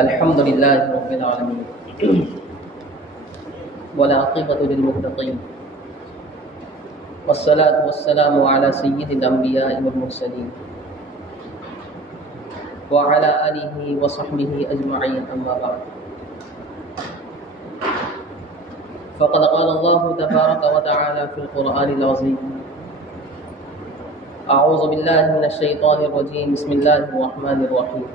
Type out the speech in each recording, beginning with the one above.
الحمد لله رب العالمين والعاقبة للمتقين والصلاة والسلام على سيد الأنبياء والمرسلين وعلى آله وصحبه أجمعين أما بعد فقد قال الله تبارك وتعالى في القرآن العظيم أعوذ بالله من الشيطان الرجيم بسم الله الرحمن الرحيم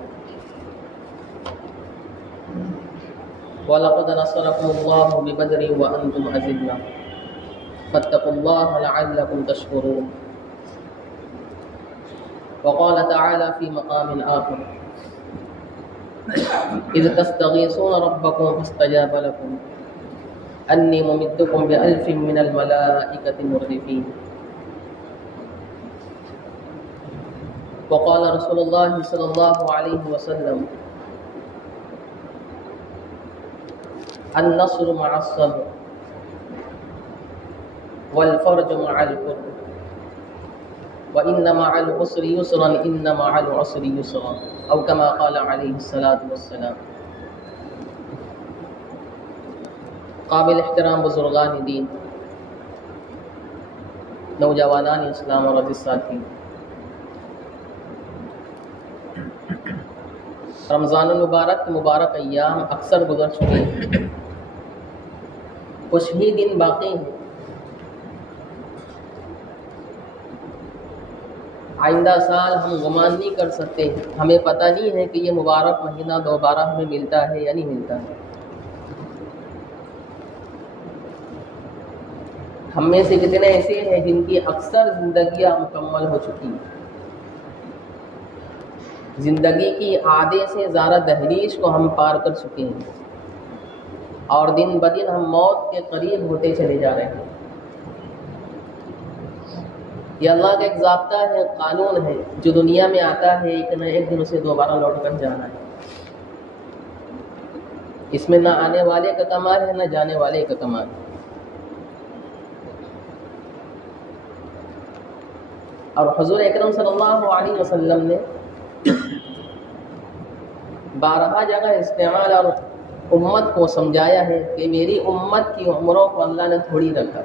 وَلَقَدْ نَصَرَكُمُ اللَّهُ بِبَدْرٍ وَأَنْتُمْ أَذِلَّةٌ فَاتَّقُوا اللَّهَ لَعَلَّكُمْ تَشْكُرُونَ وقال تعالى في مقام آخر إذ تستغيثون ربكم فاستجاب لكم أني ممدكم بألف من الملائكة مردفين وقال رسول الله صلى الله عليه وسلم النصر مع الصبر والفرج مع الكرب وإن مع العسر يسرا إن مع العسر يسرا أو كما قال عليه الصلاة والسلام۔ قابل احترام بزرگان دین، نوجوانان اسلام اور عزیز ساتھی، رمضان المبارک کے مبارک ایام اکثر گزر چکے ہیں، کچھ ہی دن باقی ہیں۔ آئندہ سال ہم گمان نہیں کر سکتے، ہمیں پتہ نہیں ہے کہ یہ مبارک مہینہ دوبارہ ہمیں ملتا ہے یا نہیں ملتا ہے۔ ہم میں سے کتنے ایسے ہیں جن کی اکثر زندگیاں مکمل ہو چکی ہیں، زندگی کی آدھے سے زیادہ دہلیز کو ہم پار کر چکے ہیں اور دن بدن ہم موت کے قریب ہوتے چلے جا رہے ہیں۔ یہ اللہ کا ایک ضابطہ ہے، قانون ہے، جو دنیا میں آتا ہے ایک نہ ایک دن اسے دوبارہ لوٹ کر جانا ہے۔ اس میں نہ آنے والے کا کمال ہے نہ جانے والے کا کمال ہے۔ اور حضور اکرم صلی اللہ علیہ وسلم نے بارہا جگہ استعمال اور امت کو سمجھایا ہے کہ میری امت کی عمروں کو اللہ نے تھوڑی رکھا،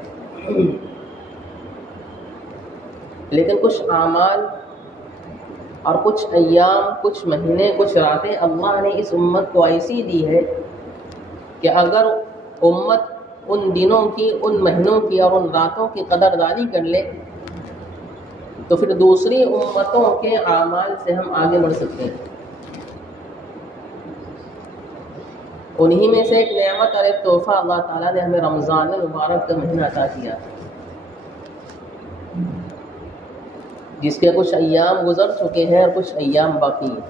لیکن کچھ اعمال اور کچھ ایام، کچھ مہینے، کچھ راتیں اللہ نے اس امت کو ایسی دی ہے کہ اگر امت ان دنوں کی، ان مہینوں کی اور ان راتوں کی قدردانی کر لے تو پھر دوسری امتوں کے اعمال سے ہم آگے بڑھ سکتے ہیں۔ انہی میں سے ایک نعمت اور ایک تحفہ اللہ تعالیٰ نے ہمیں رمضان المبارک کا مہینہ عطا کیا، جس کے کچھ ایام گزر چکے ہیں اور کچھ ایام باقی ہیں۔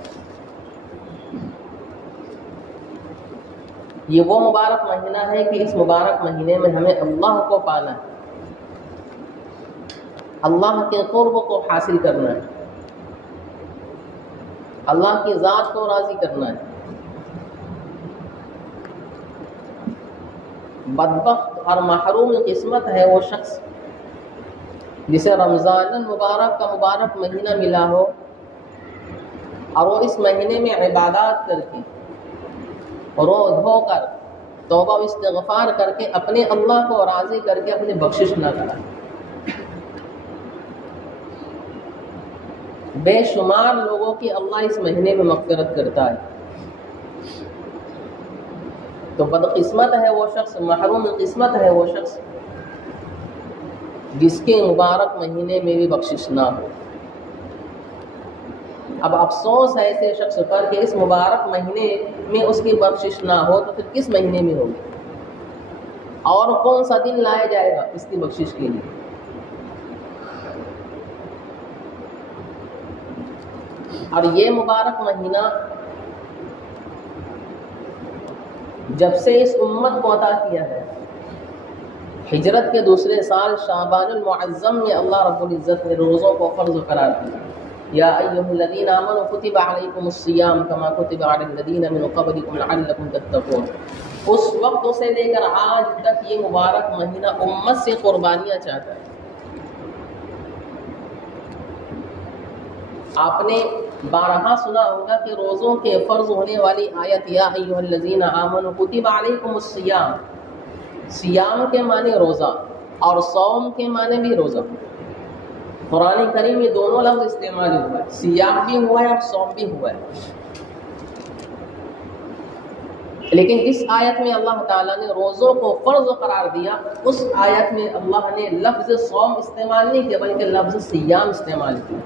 یہ وہ مبارک مہینہ ہے کہ اس مبارک مہینے میں ہمیں اللہ کو پانا ہے، اللہ کے قرب کو حاصل کرنا ہے، اللہ کی ذات کو راضی کرنا ہے۔ بدبخت اور محروم قسمت ہے وہ شخص جسے رمضان المبارک کا مبارک مہینہ ملا ہو اور وہ اس مہینے میں عبادات کر کے، رو دھو کر، توبہ و استغفار کر کے اپنے اللہ کو راضی کر کے اپنی بخشش نہ کرائے۔ بے شمار لوگوں کی اللہ اس مہینے میں مغفرت کرتا ہے، تو بدقسمت ہے وہ شخص، محروم قسمت ہے وہ شخص جس کے مبارک مہینے میں بھی بخشش نہ ہو۔ اب افسوس ہے ایسے شخص پر کہ اس مبارک مہینے میں اس کی بخشش نہ ہو تو پھر کس مہینے میں ہوگی، اور کون سا دن لایا جائے گا اس کی بخشش کے لیے۔ اور یہ مبارک مہینہ جب سے اس امت کو عطا کیا ہے، ہجرت کے دوسرے سال شعبان المعظم میں اللہ رب العزت نے روزوں کو فرض قرار دیا۔ یا ایھا الذین آمنوا کتب علیکم الصیام کما کتب علی الذین من قبلکم لعلکم تتقون۔ اس وقت سے لے کر آج تک یہ مبارک مہینہ امت سے قربانیاں چاہتا ہے۔ آپ نے بارہا سنا ہوگا کہ روزوں کے فرض ہونے والی آیت یا ایھا الذین آمنوا کتب علیکم الصیام، صیام کے معنی روزہ اور صوم کے معنی بھی روزہ۔ قرآن کریم میں دونوں لفظ استعمال ہوا ہے، صیام بھی ہوا ہے اور صوم بھی ہوا ہے۔ لیکن جس آیت میں اللہ تعالیٰ نے روزوں کو فرض قرار دیا، اس آیت میں اللہ نے لفظ صوم استعمال نہیں کیا بلکہ لفظ صیام استعمال کیا۔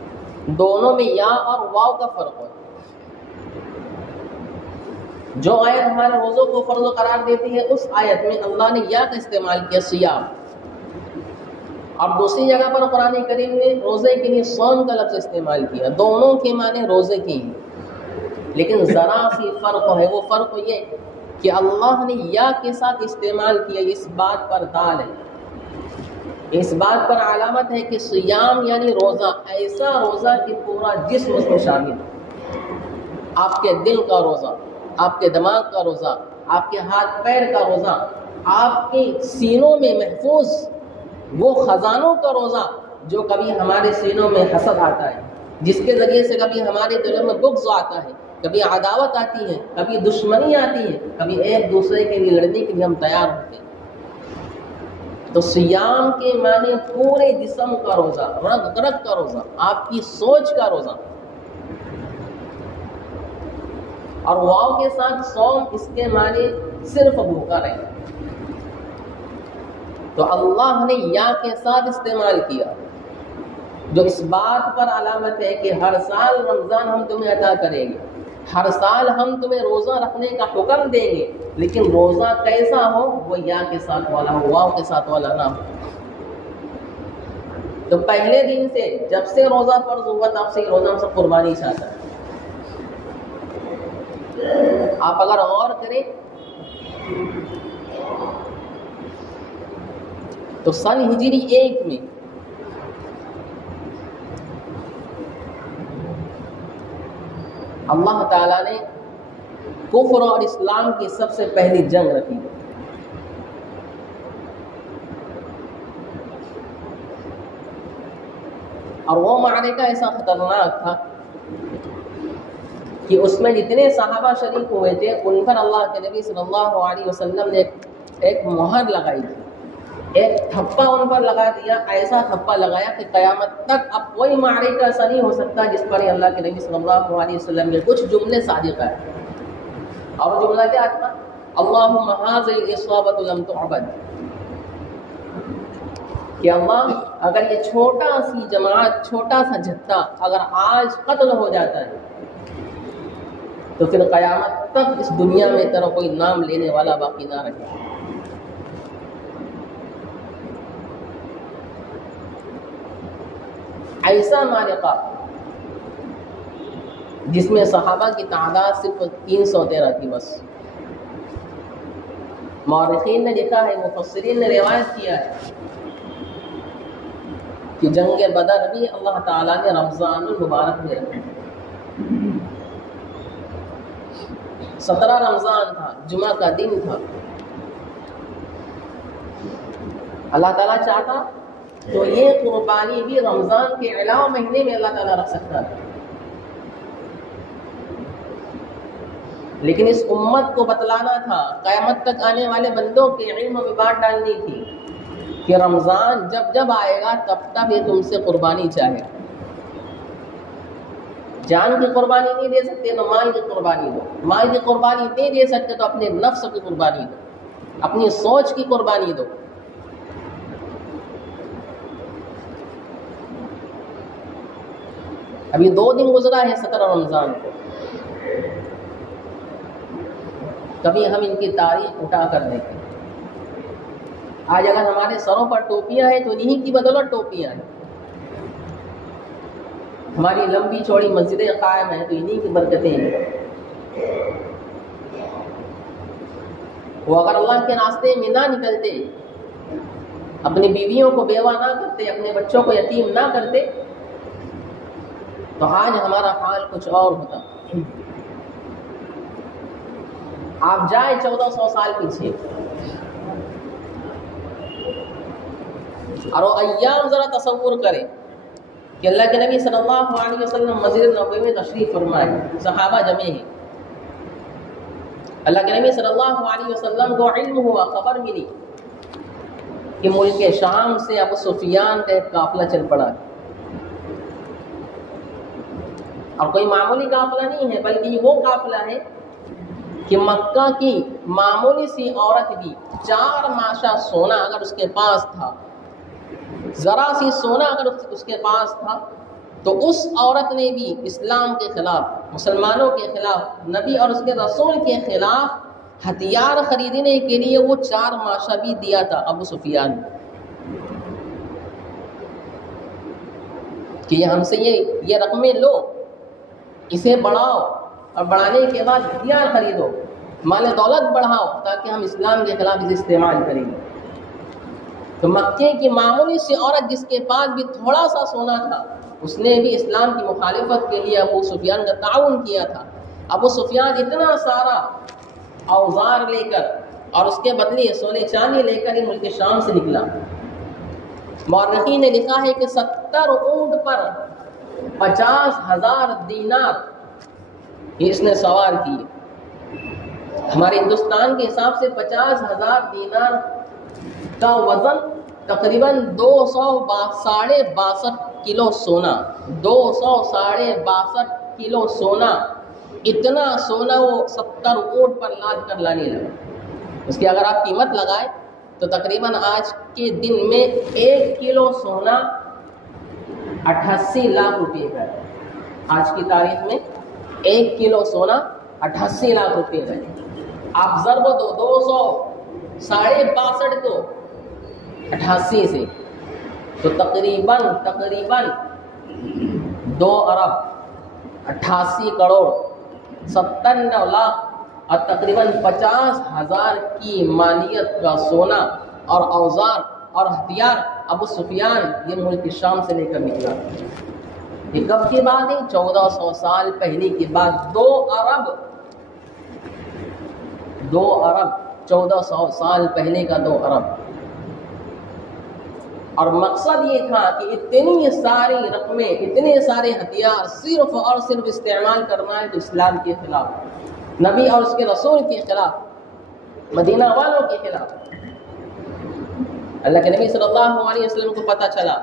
دونوں میں یا اور واو کا فرق ہے۔ جو آیت ہمارے روزوں کو فرض قرار دیتی ہے، اس آیت میں اللہ نے یا کا استعمال کیا صیام، اور دوسری جگہ پر قرآن کریم نے روزے کے لیے صوم کا لفظ استعمال کیا۔ دونوں کے معنی روزے کے ہیں، لیکن ذرا سی فرق ہے۔ وہ فرق یہ کہ اللہ نے یا کے ساتھ استعمال کیا، اس بات پر دال ہے، اس بات پر علامت ہے کہ صیام یعنی روزہ، ایسا روزہ کہ پورا جسم اس میں شامل ہے۔ آپ کے دل کا روزہ، آپ کے دماغ کا روزہ، آپ کے ہاتھ پیر کا روزہ، آپ کے سینوں میں محفوظ وہ خزانوں کا روزہ جو کبھی ہمارے سینوں میں حسد آتا ہے، جس کے ذریعے سے کبھی ہمارے دلوں میں بغض آتا ہے، کبھی عداوت آتی ہے، کبھی دشمنی آتی ہے، کبھی ایک دوسرے کے لیے لڑنے کے لیے ہم تیار ہوتے ہیں۔ تو صیام کے معنی پورے جسم کا روزہ، رگ رگ کا روزہ، آپ کی سوچ کا روزہ، اور واو کے ساتھ صوم، اس کے معنی صرف بھوکا رہنا۔ تو اللہ نے یا کے ساتھ استعمال کیا، جو اس بات پر علامت ہے کہ ہر سال رمضان ہم تمہیں عطا کریں گے، ہر سال ہم تمہیں روزہ رکھنے کا حکم دیں گے، لیکن روزہ کیسا ہو؟ وہ یا کے ساتھ والا ہو، واو کے ساتھ والا نہ ہو۔ تو پہلے دن سے جب سے روزہ فرض ہوا تب سے روزہ ہم سب قربانی چاہتا ہے۔ آپ اگر غور کریں تو سن ہجری 1 میں اللہ تعالیٰ نے کفر اور اسلام کی سب سے پہلی جنگ رکھی، اور وہ معرکہ ایسا خطرناک تھا کہ اس میں جتنے صحابہ شریک ہوئے تھے ان پر اللہ کے نبی صلی اللہ علیہ وسلم نے ایک مہر لگائی تھی، ایک تھپا ان پر لگا دیا، ایسا تھپا لگایا کہ قیامت تک اب کوئی معرکہ ایسا نہیں ہو سکتا جس پر اللہ کے نبی صلی اللہ علیہ وسلم کے کچھ جملے صادق آئے۔ اور جملہ کیا تھا؟ اللہم ھذہ الاصابۃ لم تعبد، کہ اللہ اگر یہ چھوٹا سی جماعت، چھوٹا سا جتھا اگر آج قتل ہو جاتا ہے تو پھر قیامت تک اس دنیا میں تیرا کوئی نام لینے والا باقی نہ رہے۔ ایسا معرکہ جس میں صحابہ کی تعداد صرف 313 تھی بس۔ مورخین نے لکھا ہے، مفسرین نے روایت کیا ہے کہ جنگ بدر بھی اللہ تعالیٰ نے رمضان المبارک میں رکھی۔ 17 رمضان تھا، جمعہ کا دن تھا۔ اللہ تعالیٰ چاہتا تو یہ قربانی بھی رمضان کے علاوہ مہینے میں اللہ تعالیٰ رکھ سکتا تھا، لیکن اس امت کو بتلانا تھا، قیامت تک آنے والے بندوں کے علم میں بات ڈالنی تھی کہ رمضان جب جب آئے گا تب تب یہ تم سے قربانی چاہے۔ جان کی قربانی نہیں دے سکتے تو مال کی قربانی دو، مال کی قربانی نہیں دے سکتے تو اپنے نفس کی قربانی دو، اپنی سوچ کی قربانی دو۔ ابھی 2 دن گزرا ہے 17 رمضان کو، کبھی ہم ان کی تاریخ اٹھا کر دیکھیں۔ آج اگر ہمارے سروں پر ٹوپیاں ہیں تو انہی کی بدولت ٹوپیاں ہیں، ہماری لمبی چوڑی مسجدیں قائم ہیں تو انہی کی برکتیں ہیں۔ وہ اگر اللہ کے راستے میں نہ نکلتے، اپنی بیویوں کو بیوہ نہ کرتے، اپنے بچوں کو یتیم نہ کرتے تو آج ہمارا حال کچھ اور ہوتا۔ آپ جائیں 1400 سال پیچھے اور وہ ایام ذرا تصور کریں کہ اللہ کے نبی صلی اللہ علیہ وسلم مسجد نبوی میں تشریف فرمائے، صحابہ جمع ہیں، اللہ کے نبی صلی اللہ علیہ وسلم کو علم ہوا، خبر ملی کہ ملک شام سے ابو سفیان کا ایک قافلہ چل پڑا ہے، اور کوئی معمولی قافلہ نہیں ہے، بلکہ یہ وہ قافلہ ہے کہ مکہ کی معمولی سی عورت بھی 4 ماشا سونا اگر اس کے پاس تھا، ذرا سی سونا اگر اس کے پاس تھا، تو اس عورت نے بھی اسلام کے خلاف، مسلمانوں کے خلاف، نبی اور اس کے رسول کے خلاف ہتھیار خریدنے کے لیے وہ 4 ماشا بھی دیا تھا ابو سفیان کہ ہم سے یہ رقمیں لو، اسے بڑھاؤ، اور بڑھانے کے بعد ہتھیار خریدو، مال دولت بڑھاؤ، تاکہ ہم اسلام کے خلاف اسے استعمال کریں گے۔ تو مکے کی معمولی سی عورت جس کے پاس بھی تھوڑا سا سونا تھا، اس نے بھی اسلام کی مخالفت کے لیے ابو سفیان کا تعاون کیا تھا۔ ابو سفیان اتنا سارا اوزار لے کر اور اس کے بدلے سونے چاندی لے کر ہی ملک شام سے نکلا۔ مورخین نے لکھا ہے کہ 70 اونٹ پر 50,000 دینار اس نے سوار کیے۔ ہمارے ہندوستان کے حساب سے 50,000 دینار کا وزن تقریباً 262 کلو سونا، 262 کلو سونا، اتنا سونا وہ 70 اونٹ پر لاد کر لانے لگا۔ اس کی اگر آپ قیمت لگائیں تو تقریباً آج کے دن میں 1 کلو سونا 88 لاکھ روپے کا ہے۔ آج کی تاریخ میں 1 کلو سونا 88 لاکھ روپے کا ہے۔ آپ ضرب دو 262 کو 88 سے، تو تقریباً 2 ارب 88 کروڑ 97 لاکھ اور تقریباً 50,000 کی مالیت کا سونا اور اوزار اور ہتھیار ابو سفیان یہ ملک شام سے لے کر نکلا۔ یہ کب کی بات ہے؟ 1400 سال پہلے کی بات۔ 2 ارب 1400 سال پہلے کا 2 ارب۔ اور مقصد یہ تھا کہ اتنی ساری رقمیں، اتنے سارے ہتھیار صرف اور صرف استعمال کرنا ہے تو اسلام کے خلاف، نبی اور اس کے رسول کے خلاف، مدینہ والوں کے خلاف۔ اللہ کے نبی صلی اللہ علیہ وسلم کو پتہ چلا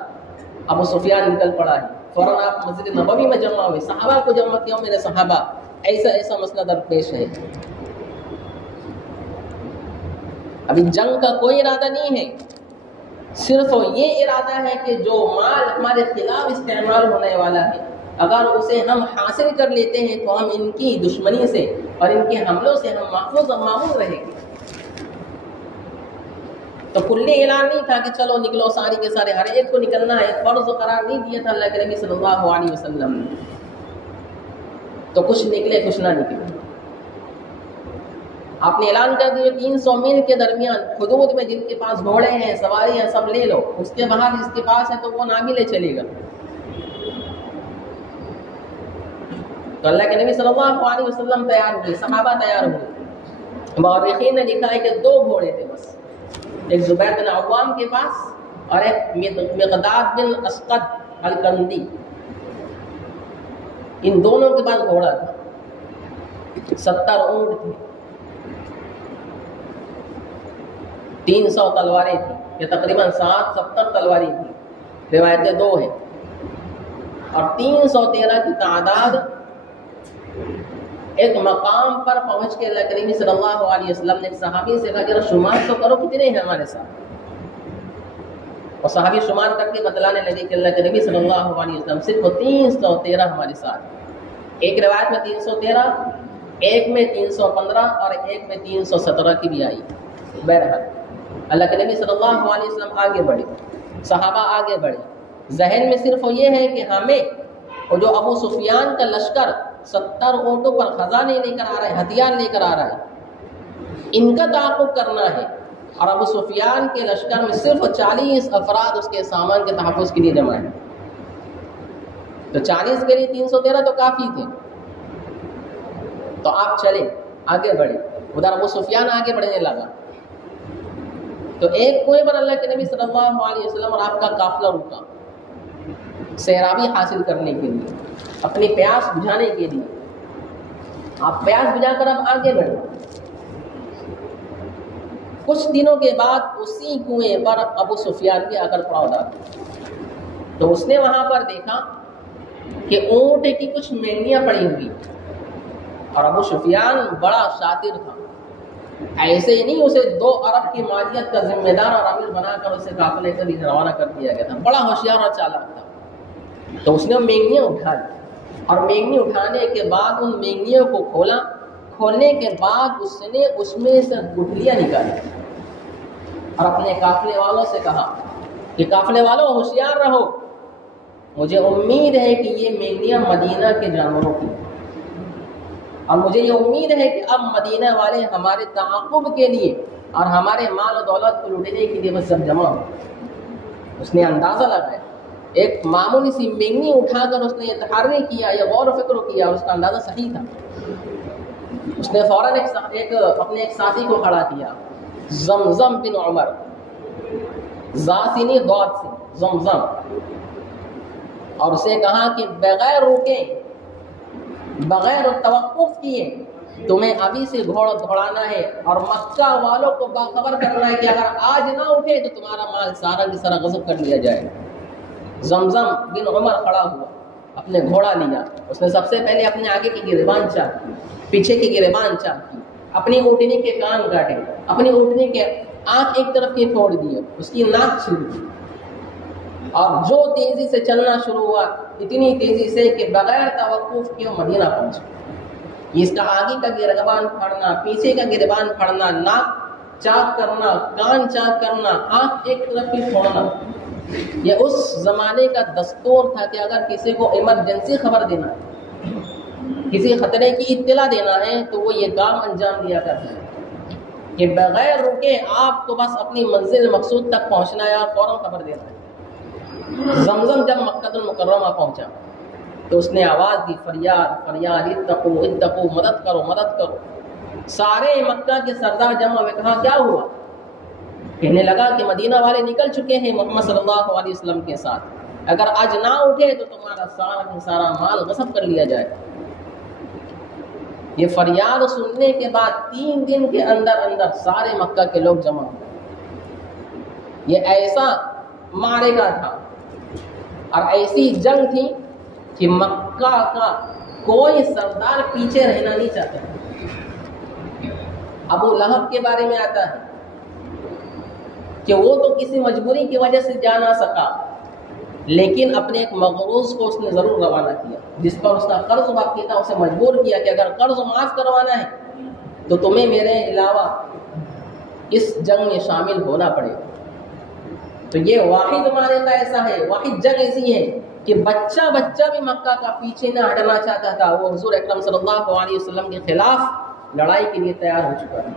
ابو سفیان نکل پڑا ہے، فوراً آپ مسجد نبوی میں جمع ہوئے، صحابہ کو جمع کیا، میرے صحابہ ایسا مسئلہ درپیش ہے۔ ابھی جنگ کا کوئی ارادہ نہیں ہے، صرف یہ ارادہ ہے کہ جو مال ہمارے خلاف استعمال ہونے والا ہے، اگر اسے ہم حاصل کر لیتے ہیں تو ہم ان کی دشمنی سے اور ان کے حملوں سے ہم محفوظ اور معمول رہیں گے۔ تو کلی اعلان نہیں تھا کہ چلو نکلو ساری کے سارے، ہر ایک کو نکلنا ہے، ایک فرض قرار نہیں دیا تھا اللہ کے نبی صلی اللہ علیہ وسلم نے۔ تو کچھ نکلے کچھ نہ نکلے، آپ نے اعلان کر دیا 300 میل کے درمیان حدود میں جن کے پاس گھوڑے ہیں، سواری ہیں، سب لے لو، اس کے باہر جس کے پاس ہے تو وہ نہ بھی لے چلے گا۔ تو اللہ کے نبی صلی اللہ علیہ وسلم تیار ہوئے، صحابہ تیار ہوئے۔ مورخین نے لکھا ہے کہ 2 گھوڑے تھے بس، ایک زبیر بن عوام کے پاس اور ایک مقداد بن اسقد الکندی، ان دونوں کے پاس گھوڑا تھا۔ 70 اونٹ تھے، 300 تلواریں تھیں، یہ تقریباً 60-70 تلواریں تھیں، روایتیں 2 ہیں، اور 313 کی تعداد ایک مقام پر پہنچ کے اللہ کے نبی صلی اللہ علیہ وسلم نے ایک صحابی سے کہا کہ شمار تو کرو کتنے ہیں ہمارے ساتھ، اور صحابی شمار کر کے بتلانے لگے کہ اللہ کے نبی صلی اللہ علیہ وسلم صرف 313 ہمارے ساتھ۔ ایک روایت میں 313، ایک میں 315 اور ایک میں 317 کی بھی آئی۔ بہرحال اللہ کے نبی صلی اللہ علیہ وسلم آگے بڑھے، صحابہ آگے بڑھے، ذہن میں صرف یہ ہے کہ ہمیں اور جو ابو سفیان کا لشکر 70 اونٹوں پر خزانے لے کر آ رہا ہے، ہتھیار لے کر آ رہا ہے، ان کا تعاقب کرنا ہے، اور ابو سفیان کے لشکر میں صرف 40 افراد اس کے سامان کے تحفظ کے لیے جمع ہیں۔ تو 40 کے لیے 313 تو کافی تھے، تو آپ چلے آگے بڑھے، ادھر ابو سفیان آگے بڑھنے لگا، تو ایک کنویں پر اللہ کے نبی صلی اللہ علیہ وسلم اور آپ کا قافلہ رکا، سیرابی حاصل کرنے کے لیے، اپنی پیاس بجھانے کے لیے۔ آپ پیاس بجھا کر اب آگے بڑھیں۔ کچھ دنوں کے بعد اسی کنویں پر ابو سفیان بھی آ کر پڑاؤ ڈالا، تو اس نے وہاں پر دیکھا کہ اونٹ کی کچھ مینڈیاں پڑی ہوئی، اور ابو سفیان بڑا شاطر تھا، ایسے ہی نہیں اسے 2 ارب کی مالیت کا ذمہ دار اور امیر بنا کر اسے قافلے کے لیے روانہ کر دیا گیا تھا، بڑا ہوشیار اور چالاک تھا۔ تو اس نے مینگنیاں اٹھا لی، اور مینگنی اٹھانے کے بعد ان مینگنیوں کو کھولا، کھولنے کے بعد اس نے اس میں سے گٹھلیاں نکالی، اور اپنے قافلے والوں سے کہا کہ قافلے والوں ہوشیار رہو، مجھے امید ہے کہ یہ مینگنیاں مدینہ کے جانوروں کی، اور مجھے یہ امید ہے کہ اب مدینہ والے ہمارے تعاقب کے لیے اور ہمارے مال و دولت کو لوٹنے کے لیے بس سب جمع ہو۔ اس نے اندازہ لگایا، ایک معمولی سی مینگنی اٹھا کر اس نے یہ تحری کیا، یہ غور و فکر کیا، اس کا اندازہ صحیح تھا۔ اس نے فوراً اپنے ایک ساتھی کو کھڑا کیا، زمزم بن عمر، زاسینی ضاد سے زمزم، اور اسے کہا کہ بغیر رکے، بغیر توقف کیے تمہیں ابھی سے گھوڑا دوڑانا ہے، اور مکہ والوں کو باخبر کرنا ہے کہ اگر آج نہ اٹھے تو تمہارا مال سارا کی سارا غصب کر لیا جائے۔ زمزم بن عمر کھڑا ہوا، اپنے گھوڑا لیا، اس نے سب سے پہلے اپنے آگے کی گریبان چاک کی، پیچھے کی گریبان چاک کی، اپنی اونٹنی کے کان کاٹے، اپنی اونٹنی کے آنکھ ایک طرف کی پھوڑ دیے، اس کی ناک چھیل دی، اور جو تیزی سے چلنا شروع ہوا، اتنی تیزی سے کہ بغیر توقف کے وہ مدینہ پہنچا۔ اس کا آگے کا گریبان پھاڑنا، پیچھے کا گریبان پھاڑنا، ناک چاک کرنا، کان چاک کرنا، آنکھ ایک طرف کی پھوڑنا، یہ اس زمانے کا دستور تھا کہ اگر کسی کو ایمرجنسی خبر دینا ہے، کسی خطرے کی اطلاع دینا ہے، تو وہ یہ کام انجام دیا کرتا ہے کہ بغیر رکے آپ کو بس اپنی منزل مقصود تک پہنچنا ہے، فوراً خبر دینا ہے۔ زمزم جب مکہ المکرمہ پہنچا تو اس نے آواز دی، فریاد فریاد، اتقو اتقو، مدد کرو مدد کرو۔ سارے مکہ کے سردار جمع ہوئے، کہا کیا ہوا؟ کہنے لگا کہ مدینہ والے نکل چکے ہیں محمد صلی اللہ علیہ وسلم کے ساتھ، اگر آج نہ اٹھے تو تمہارا سارا مال غصب کر لیا جائے۔ یہ فریاد سننے کے بعد 3 دن کے اندر اندر سارے مکہ کے لوگ جمع ہوئے۔ یہ ایسا معرکہ تھا اور ایسی جنگ تھی کہ مکہ کا کوئی سردار پیچھے رہنا نہیں چاہتا۔ ابو لہب کے بارے میں آتا ہے کہ وہ تو کسی مجبوری کی وجہ سے جا نہ سکا، لیکن اپنے ایک مغروض کو اس نے ضرور روانہ کیا، جس پر اس کا قرض باقی تھا، اسے مجبور کیا کہ اگر قرض معاف کروانا ہے تو تمہیں میرے علاوہ اس جنگ میں شامل ہونا پڑے گا۔ تو یہ واحد معرکہ ایسا ہے، واحد جنگ ایسی ہے کہ بچہ بھی مکہ کا پیچھے نہ ہٹنا چاہتا تھا، وہ حضور اکرم صلی اللہ علیہ وسلم کے خلاف لڑائی کے لیے تیار ہو چکا ہے۔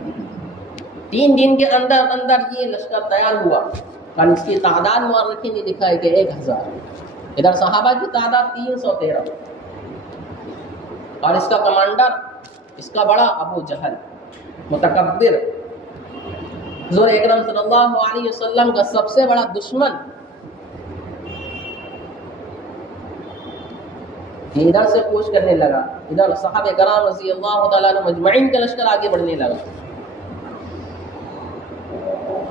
3 دن کے اندر اندر یہ لشکر تیار ہوا، اور اس کی تعداد مورخین نے لکھا ہے کہ 1000۔ ادھر صحابہ کی تعداد 313، اور اس کا کمانڈر، اس کا بڑا ابو جہل، متکبر، حضور اکرم صلی اللہ علیہ وسلم کا سب سے بڑا دشمن۔ یہ ادھر سے کوچ کرنے لگا، ادھر صحابہ کرام رضی اللہ تعالیٰ عنہ مجمعین کا لشکر آگے بڑھنے لگا۔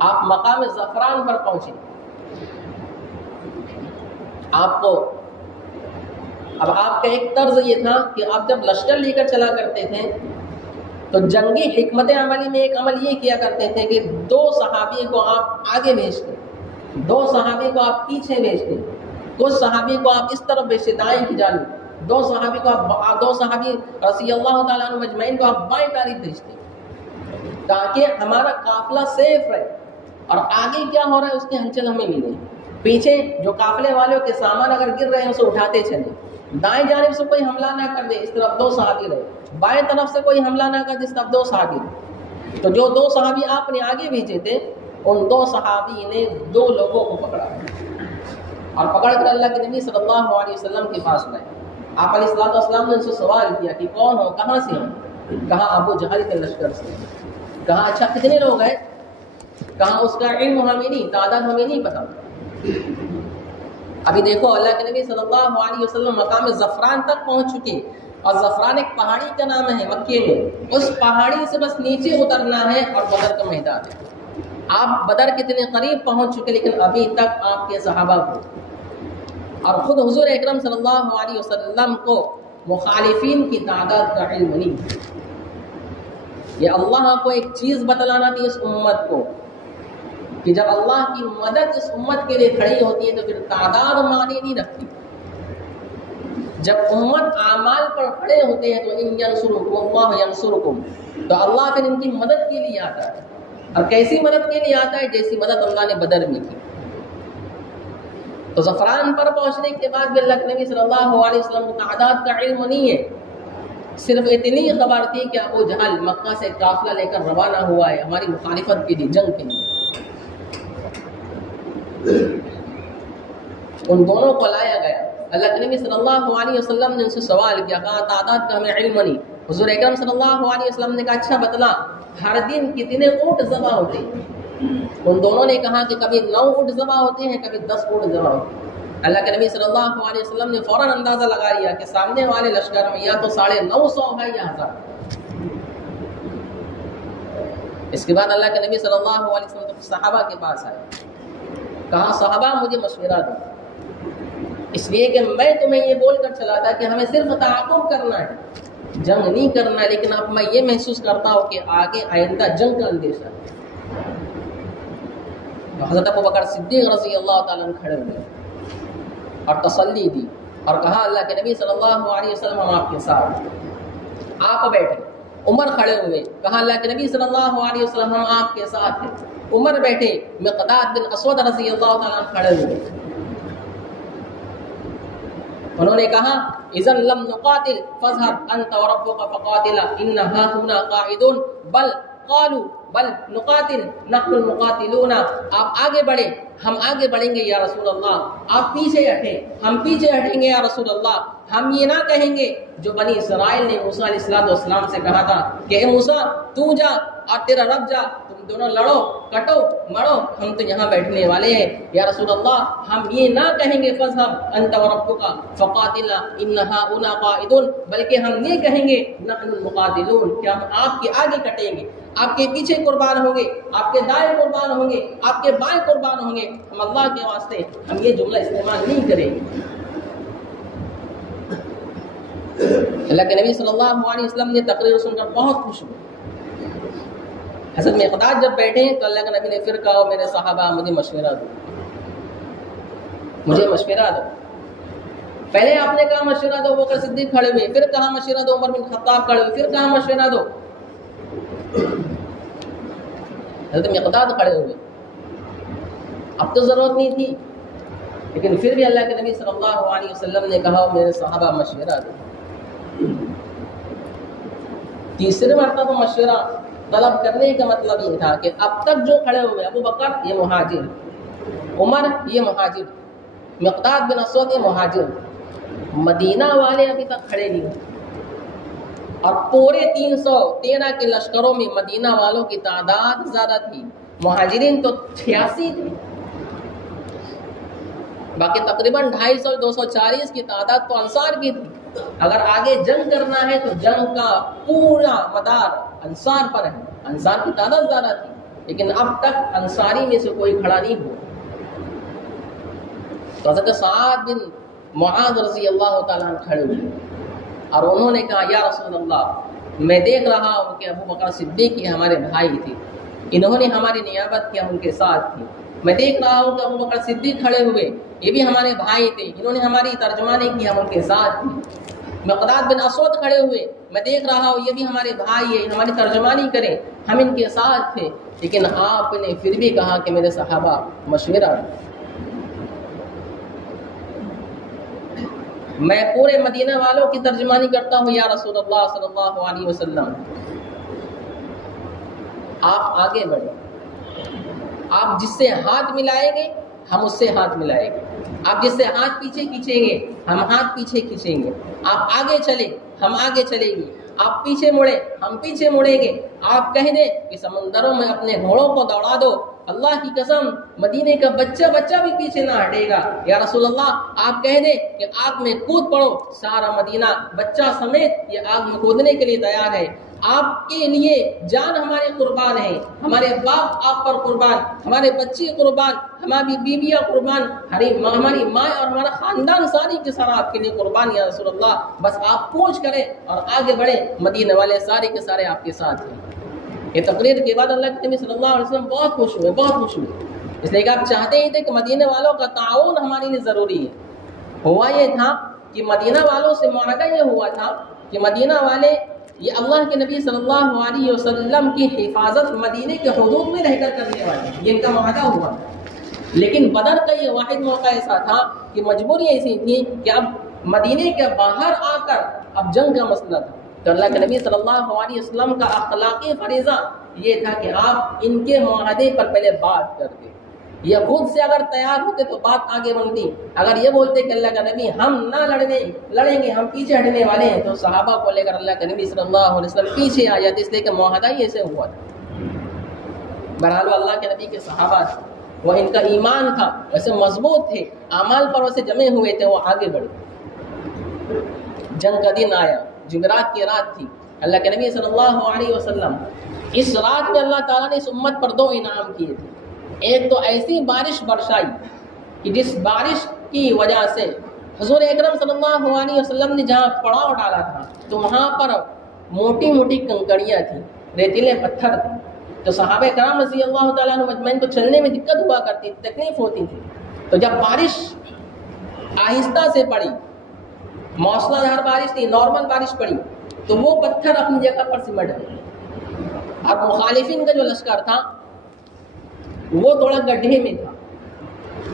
آپ مقام زعفران پر پہنچے، آپ کو اب آپ کا ایک طرز یہ تھا کہ آپ جب لشکر لے کر چلا کرتے تھے تو جنگی حکمت عملی میں ایک عمل یہ کیا کرتے تھے کہ 2 صحابی کو آپ آگے بھیجتے، 2 صحابی کو آپ پیچھے بھیجتے، کچھ صحابی کو آپ اس طرف بھیجتے دائیں کی جانب، 2 صحابی رضی اللہ تعالیٰ عنہ مجمعین کو آپ بائیں طرف بھیجتے، تاکہ ہمارا قافلہ سیف رہے اور آگے کیا ہو رہا ہے اس کی ہلچل ہمیں ملے۔ پیچھے جو قافلے والوں کے سامان اگر گر رہے ہیں اسے اٹھاتے چلے، دائیں جانب سے کوئی حملہ نہ کر دے، اس طرف 2 صحابی رہے، بائیں طرف سے کوئی حملہ نہ کر دے، اس طرف 2 صحابی رہے۔ تو جو 2 صحابی آپ نے آگے بھیجے تھے، ان 2 صحابی نے 2 لوگوں کو پکڑا اور پکڑ کر اللہ کے نبی صلی اللہ علیہ وسلم کے پاس لائے۔ آپ علیہ السلام نے ان سے سوال کیا کہ کون ہو، کہاں سے ہو؟ کہا ابو جہل کے لشکر سے۔ کہا اچھا کتنے لوگ ہیں؟ کہا اس کا علم ہمیں نہیں، تعداد ہمیں نہیں پتا۔ ابھی دیکھو اللہ کے نبی صلی اللہ علیہ وسلم مقام زفران تک پہنچ چکے، اور زفران ایک پہاڑی کا نام ہے مکے میں، اس پہاڑی سے بس نیچے اترنا ہے اور بدر کا میدان ہے۔ آپ بدر کتنے قریب پہنچ چکے، لیکن ابھی تک آپ کے صحابہ کو اور خود حضور اکرم صلی اللہ علیہ وسلم کو مخالفین کی تعداد کا علم نہیں۔ یہ اللہ کو ایک چیز بتلانا تھی اس امت کو کہ جب اللہ کی مدد اس امت کے لیے کھڑی ہوتی ہے تو پھر تعداد معنی نہیں رکھتی۔ جب امت اعمال پر کھڑے ہوتے ہیں تو ان ینصرکم اللہ ینصرکم، تو اللہ پھر ان کی مدد کے لیے آتا ہے، اور کیسی مدد کے لیے آتا ہے؟ جیسی مدد اللہ نے بدر میں کی۔ تو زفران پر پہنچنے کے بعد بھی اللہ کے نبی صلی اللہ علیہ وسلم کو تعداد کا علم نہیں ہے، صرف اتنی خبر تھی کہ ابو جہل مکہ سے قافلہ لے کر روانہ ہوا ہے ہماری مخالفت کے لیے، جنگ کے لیے۔ ان دونوں کو لایا گیا، اللہ کے نبی صلی اللہ علیہ وسلم نے ان سے سوال کیا، کہا تعداد کا ہمیں علم نہیں۔ حضور اکرم صلی اللہ علیہ وسلم نے کہا اچھا بتلا ہر دن کتنے اونٹ ذبح ہوتے ہیں؟ ان دونوں نے کہا کہ کبھی 9 اونٹ ذبح ہوتے ہیں، کبھی 10 اونٹ ذبح ہوتے ہیں۔ اللہ کے نبی صلی اللہ علیہ وسلم نے فوراً اندازہ لگا لیا کہ سامنے والے لشکر میں یا تو 950 ہے یا 1000۔ اس کے بعد اللہ کے نبی صلی اللہ علیہ وسلم صحابہ کے پاس آئے، کہا صحابہ مجھے مشورہ دو، اس لیے کہ میں تمہیں یہ بول کر چلا تھا کہ ہمیں صرف تعاقب کرنا ہے، جنگ نہیں کرنا ہے، لیکن اب میں یہ محسوس کرتا ہوں کہ آگے آئندہ جنگ کا اندیشہ ہے۔ حضرت ابوبکر صدیق رضی اللہ تعالیٰ عنہ کھڑے ہوئے اور تسلی دی اور کہا اللہ کے نبی صلی اللہ علیہ وسلم ہم آپ کے ساتھ۔ آپ بیٹھے، عمر کھڑے ہوئے، کہا اللہ کے نبی صلی اللہ علیہ وسلم ہم آپ کے ساتھ ہیں۔ عمر بیٹھے، مقداد بن اسود رضی اللہ تعالیٰ عنہ کھڑے ہوئے، انہوں نے کہا اذن لم نقاتل فاذهب انت وربك فقاتلا ان هاهنا قاعدون بل قالوا بل نقاتل نحن المقاتلون۔ آپ آگے بڑھے، ہم آگے بڑھیں گے یا رسول اللہ، آپ پیچھے ہٹیں، ہم پیچھے ہٹیں گے یا رسول اللہ۔ ہم یہ نہ کہیں گے جو بنی اسرائیل نے موسیٰ علیہ السلام سے کہا تھا کہ اے موسیٰ تو جا اور تیرا رب جا، تم دونوں لڑو کٹو مرو، ہم تو یہاں بیٹھنے والے ہیں یا رسول اللہ۔ ہم یہ نہ کہیں گے فاذهب انت وربك فقاتلا ان هؤلاء قاعدون، بلکہ ہم یہ کہیں گے نحن المقاتلون، کہ ہم آپ کے آگے کٹیں گے، آپ کے پیچھے قربان ہوں گے، آپ کے دائیں قربان ہوں گے، آپ کے بائیں قربان ہوں گے، ہم اللہ کے واسطے ہم یہ جملہ استعمال نہیں کریں گے۔ اللہ کے نبی صلی اللہ علیہ وسلم نے تقریر سن کر بہت خوش ہوئے۔ حضرت مقداد جب بیٹھے تو اللہ کے نبی نے پھر کہا میرے صحابہ مجھے مشورہ دو، مجھے مشورہ دو۔ پہلے آپ نے کہا مشورہ دو، ابوبکر صدیق کھڑے ہوئے، پھر کہا مشورہ دو، عمر بن خطاب کھڑے ہوئے، پھر کہا مشورہ دو۔ حضرت مقداد کھڑے ہوئے، اب تو ضرورت نہیں تھی، لیکن پھر بھی اللہ کے نبی صلی اللہ علیہ وسلم نے کہا میرے صحابہ مشورہ دو۔ تیسرے مرتبہ مشورہ طلب کرنے کا مطلب یہ تھا کہ اب تک جو کھڑے ہوئے، ابو بکر یہ مہاجر، عمر یہ مہاجر، مقداد بن اسود یہ مہاجر، مدینہ والے ابھی تک کھڑے نہیں ہوئے، اور پورے 313 کے لشکروں میں مدینہ والوں کی تعداد زیادہ تھی، مہاجرین تو 86 تھے، باقی تقریباً 250 240 کی تعداد تو انصار کی تھی۔ اگر آگے جنگ کرنا ہے تو جنگ کا پورا مدار انصار پر ہے، انصار کی تعداد زیادہ تھی، لیکن اب تک انصاری میں سے کوئی کھڑا نہیں ہوا۔ تو حضرت سعد بن معاذ رضی اللہ تعالیٰ عنہ کھڑے ہوئے اور انہوں نے کہا یا رسول اللہ میں دیکھ رہا ہوں کہ ابو بکر صدیق یہ ہمارے بھائی تھے، انہوں نے ہماری نیابت کی، ہم ان کے ساتھ تھے۔ میں دیکھ رہا ہوں کہ ابو بکر صدیق کھڑے ہوئے، یہ بھی ہمارے بھائی تھے، انہوں نے ہماری ترجمانی کی، ہم ان کے ساتھ تھے۔ مقداد بن اسود کھڑے ہوئے، میں دیکھ رہا ہوں یہ بھی ہمارے بھائی ہیں، ہماری ترجمانی کریں، ہم ان کے ساتھ تھے، لیکن آپ نے پھر بھی کہا کہ میرے صحابہ مشورہ دو۔ میں پورے مدینہ والوں کی ترجمانی کرتا ہوں یا رسول اللہ صلی اللہ علیہ وسلم، آپ آگے بڑھیں، آپ جس سے ہاتھ ملائیں گے ہم اس سے ہاتھ ملائیں گے، آپ جس سے ہاتھ پیچھے کھینچیں گے ہم ہاتھ پیچھے کھینچیں گے، آپ آگے چلیں ہم آگے چلیں گے، آپ پیچھے مڑیں ہم پیچھے مڑیں گے، آپ کہہ دیں کہ سمندروں میں اپنے گھوڑوں کو دوڑا دو اللہ کی قسم مدینے کا بچہ بھی پیچھے نہ ہٹے گا. یا رسول اللہ آپ کہہ دیں کہ آگ میں کود پڑو, سارا مدینہ بچہ سمیت یہ آگ میں کودنے کے لیے تیار ہے. آپ کے لیے جان ہمارے قربان ہے, ہمارے باپ آپ پر قربان, ہمارے بچے قربان, ہماری بیویاں قربان, ہماری ماں اور ہمارا خاندان ساری کے سارا آپ کے لیے قربان. یا رسول اللہ بس آپ پہنچ کریں اور آگے بڑھیں, مدینہ والے سارے کے سارے آپ کے ساتھ ہیں. یہ تقریر کے بعد اللہ کے نبی صلی اللہ علیہ وسلم بہت خوش ہوئے, اس لیے کہ آپ چاہتے ہی تھے کہ مدینہ والوں کا تعاون ہمارے لیے ضروری ہے. ہوا یہ تھا کہ مدینہ والوں سے معاہدہ یہ ہوا تھا کہ مدینہ والے یہ اللہ کے نبی صلی اللہ علیہ وسلم کی حفاظت مدینے کے حدود میں رہ کر کرنے والے, یہ ان کا معاہدہ ہوا. لیکن بدر کا یہ واحد موقع ایسا تھا کہ مجبوری ایسی تھی کہ اب مدینے کے باہر آ کر اب جنگ کا مسئلہ تھا. تو اللہ کے نبی صلی اللہ علیہ وسلم کا اخلاقی فریضہ یہ تھا کہ آپ ان کے معاہدے پر پہلے بات کرتے. یہ خود سے اگر تیار ہوتے تو بات آگے بڑھتی. اگر یہ بولتے کہ اللہ کا نبی ہم نہ لڑیں گے, ہم پیچھے ہٹنے والے ہیں, تو صحابہ کو لے کر اللہ کے نبی صلی اللہ علیہ وسلم پیچھے آ جاتے, اس لیے کہ معاہدہ ہی ایسے ہوا تھا. بہرحال اللہ کے نبی کے صحابہ تھے, وہ ان کا ایمان تھا ویسے مضبوط تھے, اعمال پر ویسے جمے ہوئے تھے, وہ آگے بڑھے. جنگ کا دن آیا, جمعرات کی رات تھی. اللہ کے نبی صلی اللہ علیہ وسلم اس رات میں اللہ تعالیٰ نے اس امت پر 2 انعام کیے تھے. ایک تو ایسی بارش برسائی کہ جس بارش کی وجہ سے حضور اکرم صلی اللہ علیہ وسلم نے جہاں پڑاؤ ڈالا تھا تو وہاں پر موٹی موٹی کنکڑیاں تھیں, ریتیلے پتھر تھے. تو صحابہ کرام رضی اللہ تعالیٰ عنہ مجمعین کو چلنے میں دقت ہوا کرتی تھی, تکلیف ہوتی تھی. تو جب بارش آہستہ سے پڑی, موسلا دھار بارش تھی, نارمل بارش پڑی, تو وہ پتھر اپنی جگہ پر سمٹ گئے. اور مخالفین کا جو لشکر تھا وہ تھوڑا گڈھے میں تھا,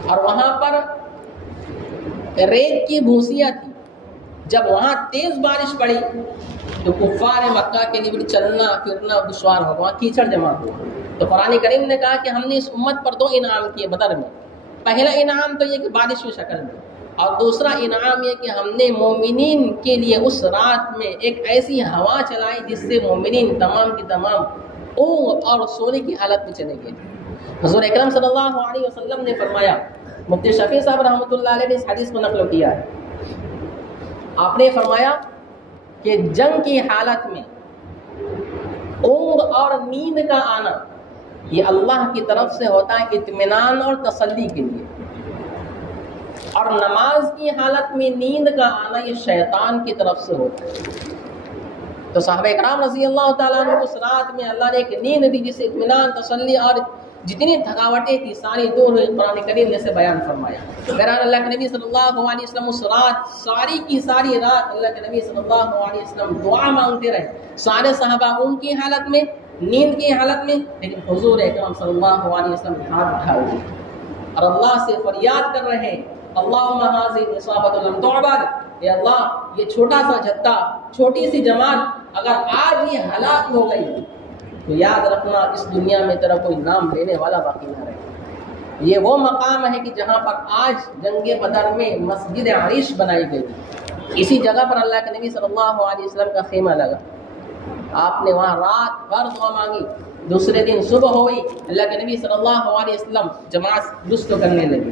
اور وہاں پر ریت کی بھوسیاں تھی. جب وہاں تیز بارش پڑی تو کفار مکہ کے لیے بھی چلنا پھرنا دشوار ہو, وہاں کیچڑ جمع ہوا. تو قرآن کریم نے کہا کہ ہم نے اس امت پر 2 انعام کیے بدر میں. پہلا انعام تو یہ کہ بارش کی شکل میں, اور دوسرا انعام یہ کہ ہم نے مومنین کے لیے اس رات میں ایک ایسی ہوا چلائی جس سے مومنین تمام کی تمام اونگ اور سونے کی حالت میں چلے گئے. حضور اکرم صلی اللہ علیہ وسلم نے فرمایا, مفتی شفیع صاحب رحمۃ اللہ علیہ نے اس حدیث کو نقل کیا ہے, آپ نے فرمایا کہ جنگ کی حالت میں اونگ اور نیند کا آنا یہ اللہ کی طرف سے ہوتا ہے اطمینان اور تسلی کے لیے, اور نماز کی حالت میں نیند کا آنا یہ شیطان کی طرف سے ہوتا ہے. تو صحابہ اکرام رضی اللہ تعالیٰ عنہ اس رات میں اللہ نے ایک نیند دی جسے اطمینان, تسلی اور جتنی تھکاوٹیں تھی ساری دور ہوئی. قرآن کریم نے سے بیان فرمایا. بہرحال اللہ کے نبی صلی اللہ علیہ وسلم اس رات ساری کی ساری رات اللہ کے نبی صلی اللہ علیہ وسلم دعا مانگتے رہے. سارے صحابہ ان کی حالت میں, نیند کی حالت میں, لیکن حضور اکرم صلی اللہ علیہ وسلم ہاتھ اٹھائے ہوئے اور اللہ سے فریاد کر رہے ہیں, اللہم ھذہ اصابۃ لم تعبد, اے اللہ یہ چھوٹا سا جتھا, چھوٹی سی جماعت اگر آج یہ ہلاک ہو گئی تو یاد رکھنا اس دنیا میں تیرا کوئی نام لینے والا باقی نہ رہے. یہ وہ مقام ہے کہ جہاں پر آج جنگ بدر میں مسجد عریش بنائی گئی, اسی جگہ پر اللہ کے نبی صلی اللہ علیہ وسلم کا خیمہ لگا. آپ نے وہاں رات بھر دعا مانگی. دوسرے دن صبح ہوئی, اللہ کے نبی صلی اللہ علیہ وسلم جماعت درست کرنے لگے,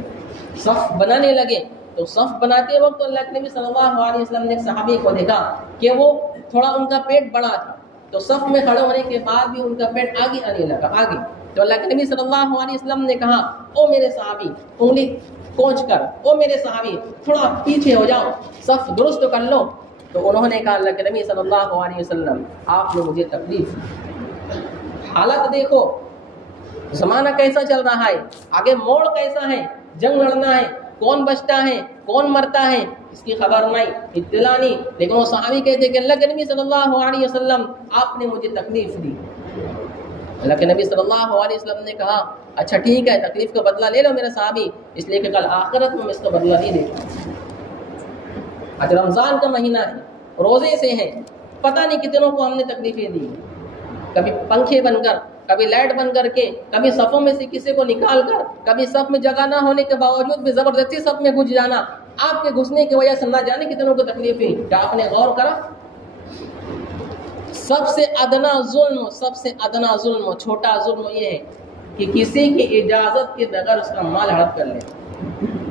صف بنانے لگے. تو صف بناتے وقت اللہ کے نبی صلی اللہ علیہ وسلم نے ایک صحابی کو دیکھا کہ وہ تھوڑا ان کا پیٹ بڑا تھا, تو صف میں کھڑے ہونے کے بعد بھی ان کا پیٹ آگے آنے لگا آگے. تو اللہ کے نبی صلی اللہ علیہ وسلم نے کہا, او میرے صحابی, انگلی پہنچ کر, او میرے صحابی تھوڑا پیچھے ہو جاؤ, صف درست کر لو. تو انہوں نے کہا, اللہ کے نبی صلی اللہ علیہ وسلم آپ نے مجھے تکلیف دی. حالت دیکھو, زمانہ کیسا چل رہا ہے, آگے موڑ کیسا ہے, جنگ لڑنا ہے, کون بچتا ہے کون مرتا ہے اس کی خبر نہیں, اطلاع نہیں. لیکن وہ صحابی کہتے کہ اللہ کے نبی صلی اللہ علیہ وسلم آپ نے مجھے تکلیف دی. اللہ کے نبی صلی اللہ علیہ وسلم نے کہا, اچھا ٹھیک ہے, تکلیف کا بدلہ لے لو میرے صحابی, اس لیے کہ کل آخرت میں اس کا بدلہ نہیں دے گا. آج رمضان کا مہینہ ہے, روزے سے ہیں, پتہ نہیں کتنوں کو ہم نے تکلیفیں دی, کبھی پنکھے بن کر, کبھی لائٹ بن کر کے, کبھی صفوں میں سے کسی کو نکال کر, کبھی صف میں جگہ نہ ہونے کے باوجود بھی زبردستی صف میں گھس جانا. آپ کے گھسنے کی وجہ سے نہ جانے کتنوں کو تکلیفیں. کیا آپ نے غور کرا؟ سب سے ادنا ظلم, سب سے ادنا ظلم, چھوٹا ظلم یہ ہے کہ کسی کی اجازت کے بغیر اس کا مال ہڑپ کر لے.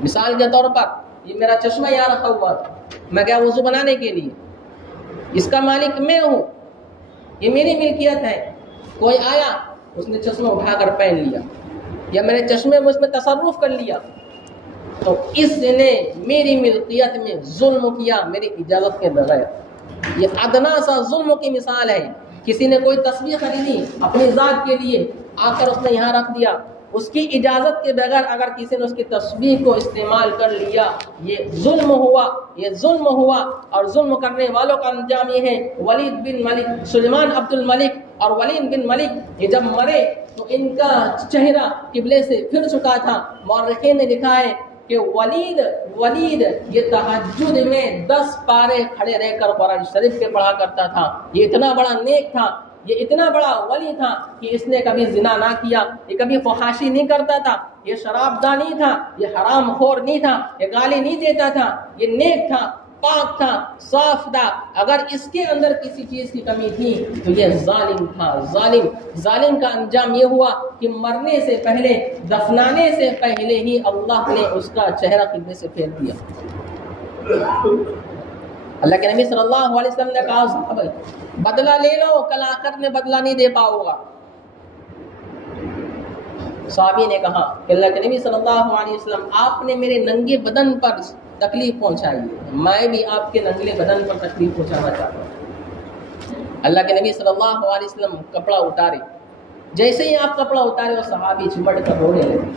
مثال کے طور پر یہ میرا چشمہ یہاں رکھا ہوا تھا، میں گیا وضو بنانے کے لیے، اس کا مالک میں ہوں، یہ میری ملکیت ہے. کوئی آیا اس نے چشمہ اٹھا کر پہن لیا یا میرے چشمے میں اس میں تصرف کر لیا، تو اس نے میری ملکیت میں ظلم کیا میری اجازت کے بغیر. یہ ادنا سا ظلم کی مثال ہے. کسی نے کوئی تصویر خریدی اپنی ذات کے لیے، آ کر اس نے یہاں رکھ دیا، اس کی اجازت کے بغیر اگر کسی نے اس کی تصویر کو استعمال کر لیا، یہ ظلم ہوا، یہ ظلم ہوا. اور ظلم کرنے والوں کا انجام یہ ہے. ولید بن ملک، سلیمان عبد الملک اور ولید بن ملک یہ جب مرے تو ان کا چہرہ قبلے سے پھر چکا تھا. مورخین نے لکھا ہے کہ ولید یہ تہجد میں 10 پارے کھڑے رہ کر قرآن شریف کے پڑھا کرتا تھا. یہ اتنا بڑا نیک تھا، یہ اتنا بڑا ولی تھا کہ اس نے کبھی زنا نہ کیا، یہ کبھی فحاشی نہیں کرتا تھا، یہ شراب داں نہیں تھا، یہ حرام خور نہیں تھا، یہ گالی نہیں دیتا تھا، یہ نیک تھا، پاک تھا، صاف تھا. اگر اس کے اندر کسی چیز کی کمی تھی تو یہ ظالم تھا. ظالم کا انجام یہ ہوا کہ مرنے سے پہلے، دفنانے سے پہلے ہی اللہ نے اس کا چہرہ قبلے سے پھیر دیا. اللہ کے نبی صلی اللہ علیہ وسلم نے کہا صحابہ بدلہ لے لو، کل آخرت میں بدلہ نہیں دے پاؤ گا. صحابی نے کہا کہ اللہ کے نبی صلی اللہ علیہ وسلم آپ نے میرے ننگے بدن پر تکلیف پہنچائی، میں بھی آپ کے ننگے بدن پر تکلیف پہنچانا چاہتا ہوں. اللہ کے نبی صلی اللہ علیہ وسلم کپڑا اتارے، جیسے ہی آپ کپڑا اتارے وہ صحابی چمٹ کر رونے لگے.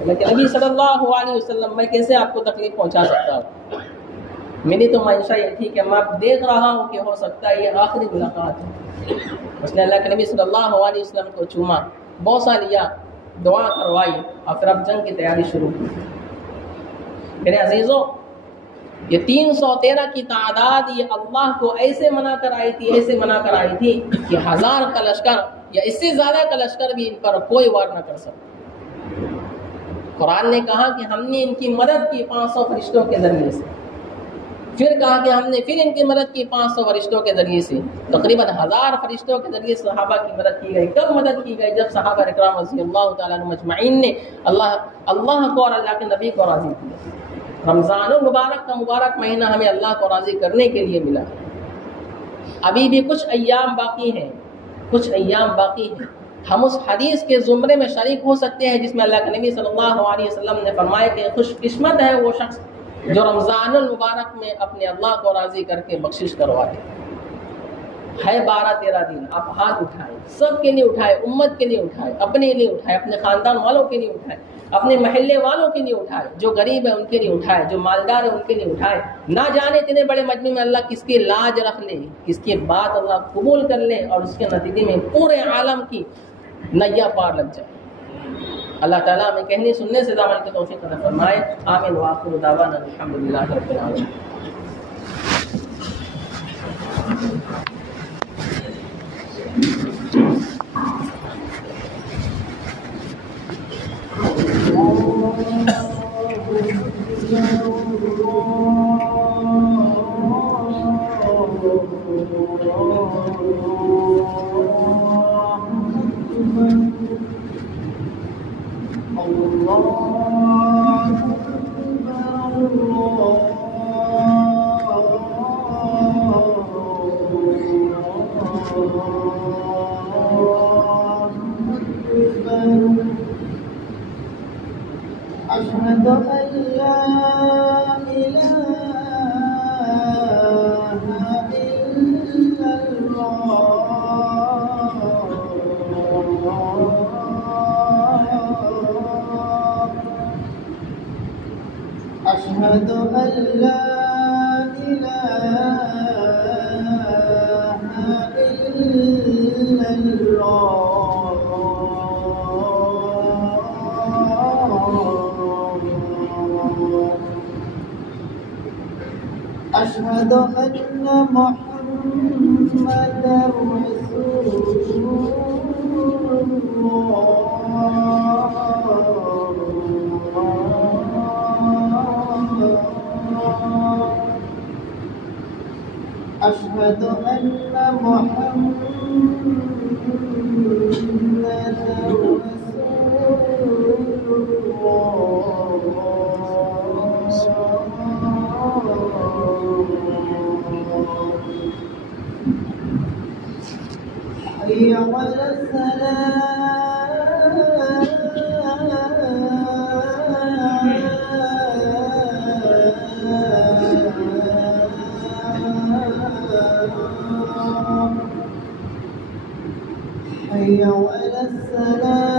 اللہ کے نبی صلی اللہ علیہ وسلم میں کیسے آپ کو تکلیف پہنچا سکتا ہوں؟ میری تو منشا یہ تھی کہ میں دیکھ رہا ہوں کہ ہو سکتا ہے یہ آخری ملاقات ہے. اس نے اللہ کے نبی صلی اللہ علیہ وسلم کو چوما، بوسہ لیا، دعا کروائی اور پھر اب جنگ کی تیاری شروع کی. میرے عزیزوں، یہ 313 کی تعداد یہ اللہ کو ایسے منا کر آئی تھی کہ 1000 کا لشکر یا اس سے زیادہ کا لشکر بھی ان پر کوئی وار نہ کر سکتا. قرآن نے کہا کہ ہم نے ان کی مدد کی 500 فرشتوں کے ذریعے سے، پھر کہا کہ ہم نے پھر ان کی مدد کی 500 فرشتوں کے ذریعے سے. تقریباً 1000 فرشتوں کے ذریعے صحابہ کی مدد کی گئی. کب مدد کی گئی؟ جب صحابہ اکرام رضی اللہ تعالیٰ عنہ مجمعین نے اللہ کو اور اللہ کے نبی کو راضی کیا. رمضان المبارک کا مبارک مہینہ ہمیں اللہ کو راضی کرنے کے لیے ملا. ابھی بھی کچھ ایام باقی ہیں. ہم اس حدیث کے زمرے میں شریک ہو سکتے ہیں جس میں اللہ کے نبی صلی اللہ علیہ وسلم نے فرمایا کہ خوش قسمت ہے وہ شخص جو رمضان المبارک میں اپنے اللہ کو راضی کر کے بخشش کروا دے. ہے 12-13 دن، آپ ہاتھ اٹھائے، سب کے لیے اٹھائے، امت کے لیے اٹھائے، اپنے لیے اٹھائے، اپنے خاندان والوں کے لیے اٹھائے، اپنے محلے والوں کے لیے اٹھائے، جو غریب ہے ان کے لیے اٹھائے، جو مالدار ہے ان کے لیے اٹھائے. نہ جانے اتنے بڑے مجمع میں اللہ کس کی لاج رکھ لے، کس کی بات اللہ قبول کر لے اور اس کے نتیجے میں پورے عالم کی نیا پار لگ جائے. اللہ تعالیٰ ہمیں کہنے سننے سے عمل کی توفیق عطا فرمائے. آمین وآخر دعوانا الحمدللہ رب العالمین. أشهد أن لا إله إلا الله أشهد أن محمدا رسول أشهد أن محمدا رسول حي على السلام حي على السلام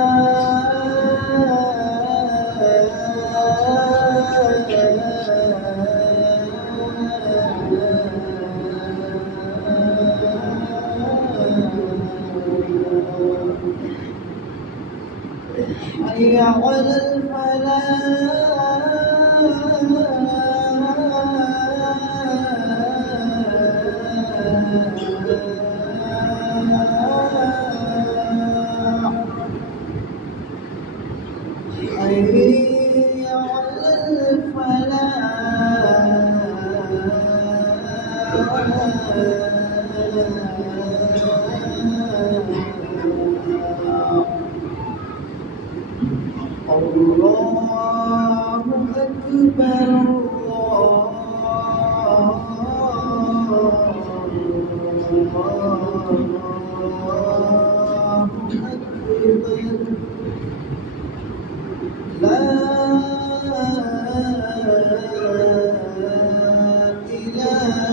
حي على الفلاح حي على الفلاح الله أكبر الله أكبر لا إله إلا الله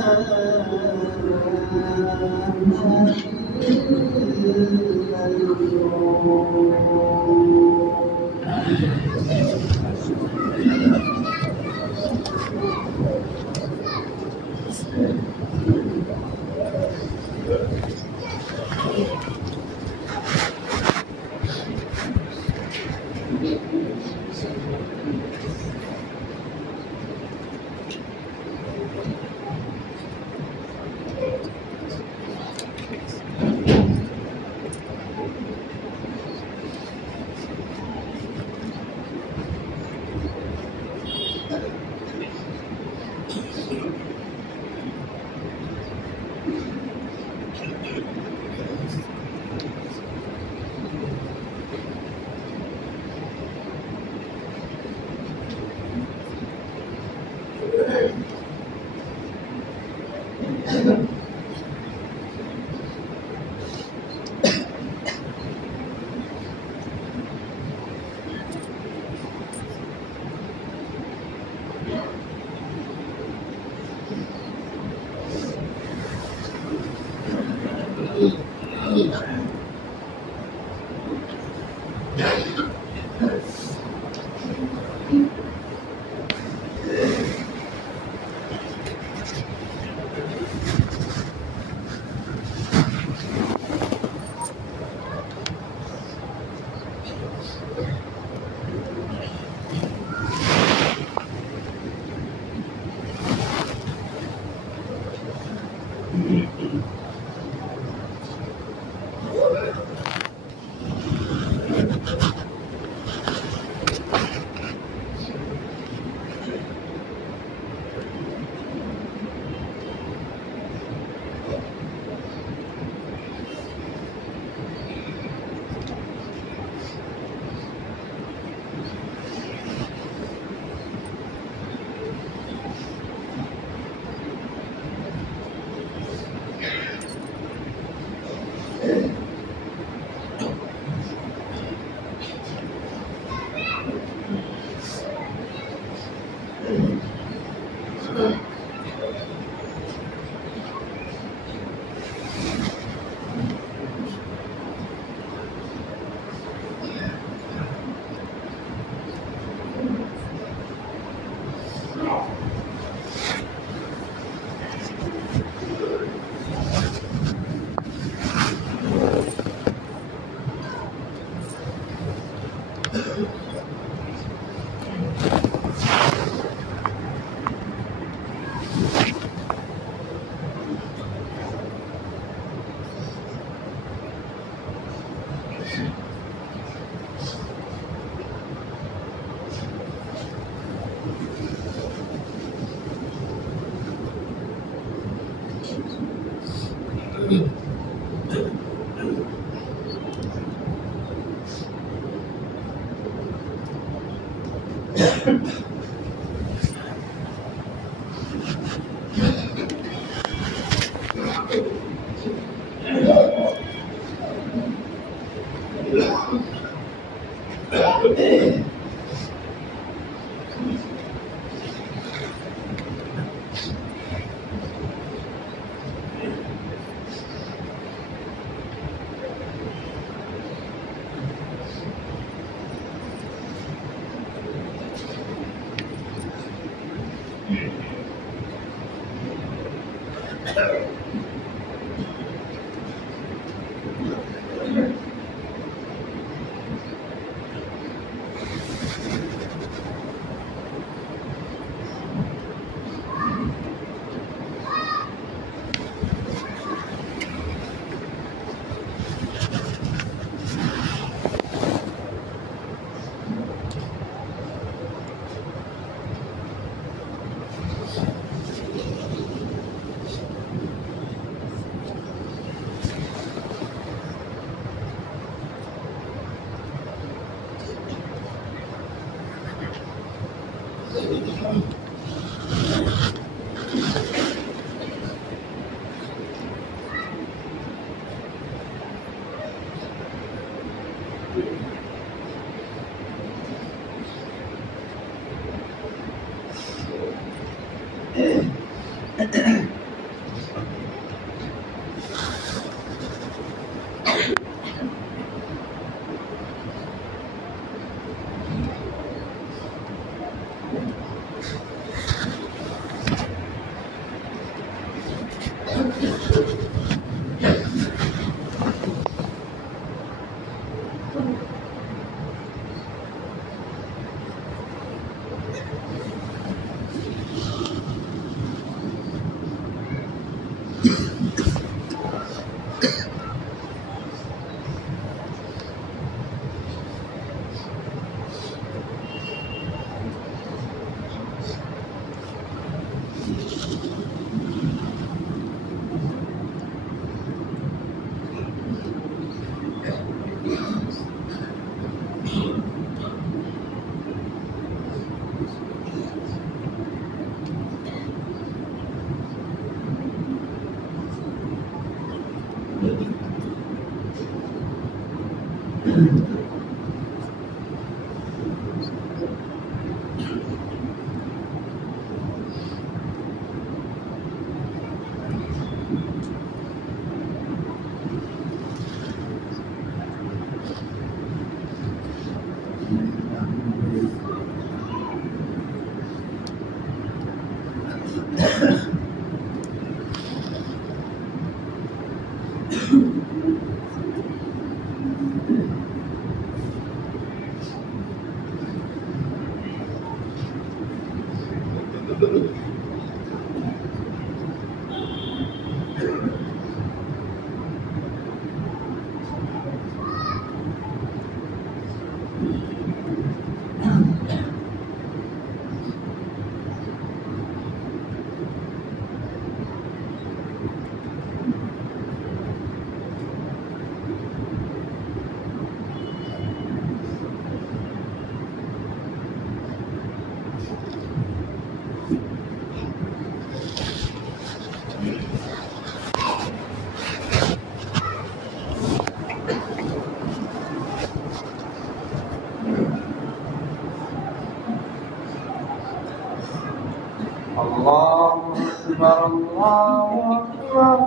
الله أكبر الله أكبر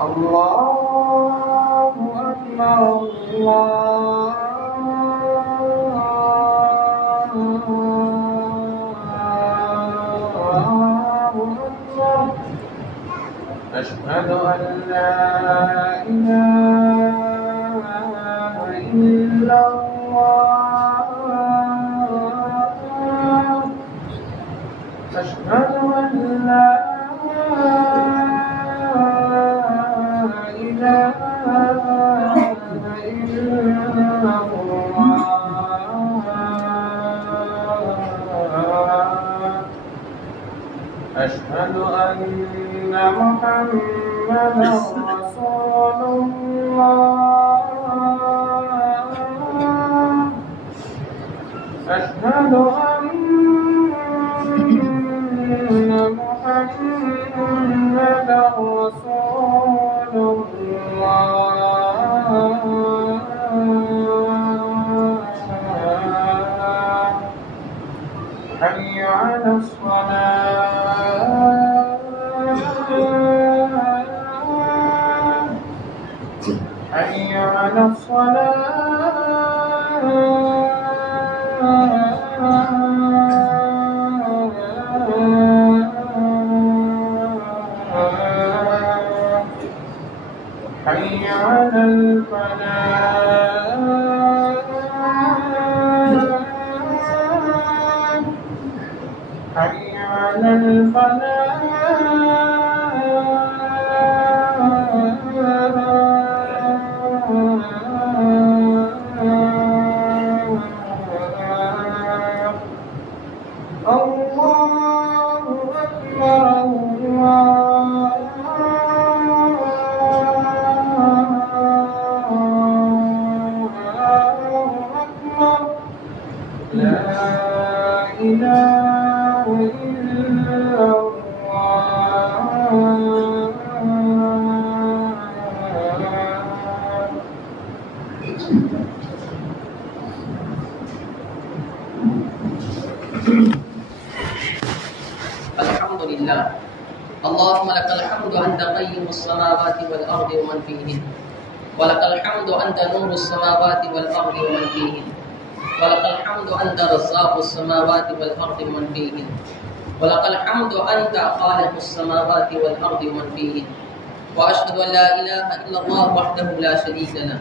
الله أكبر الله أكبر أشهد أن لا إله إلا الله أشهد أن لا إله إلا الله أشهد أن محمدا رسول الله أشهد أن محمدا رسول الله حي على الصلاة حي على الصلاة حي على الفلاح حي على الفلاح الله أكبر الله أكبر لا إله إلا الحمد لله. اللهم لك الحمد أنت قيم السماوات والأرض ومن فيهن، ولك الحمد أنت نور السماوات والأرض ومن فيهن، ولك الحمد أنت رزاق السماوات والأرض ومن فيهن، ولك الحمد أنت خالق السماوات والأرض ومن فيهن. وأشهد أن لا إله إلا الله وحده لا شريك له،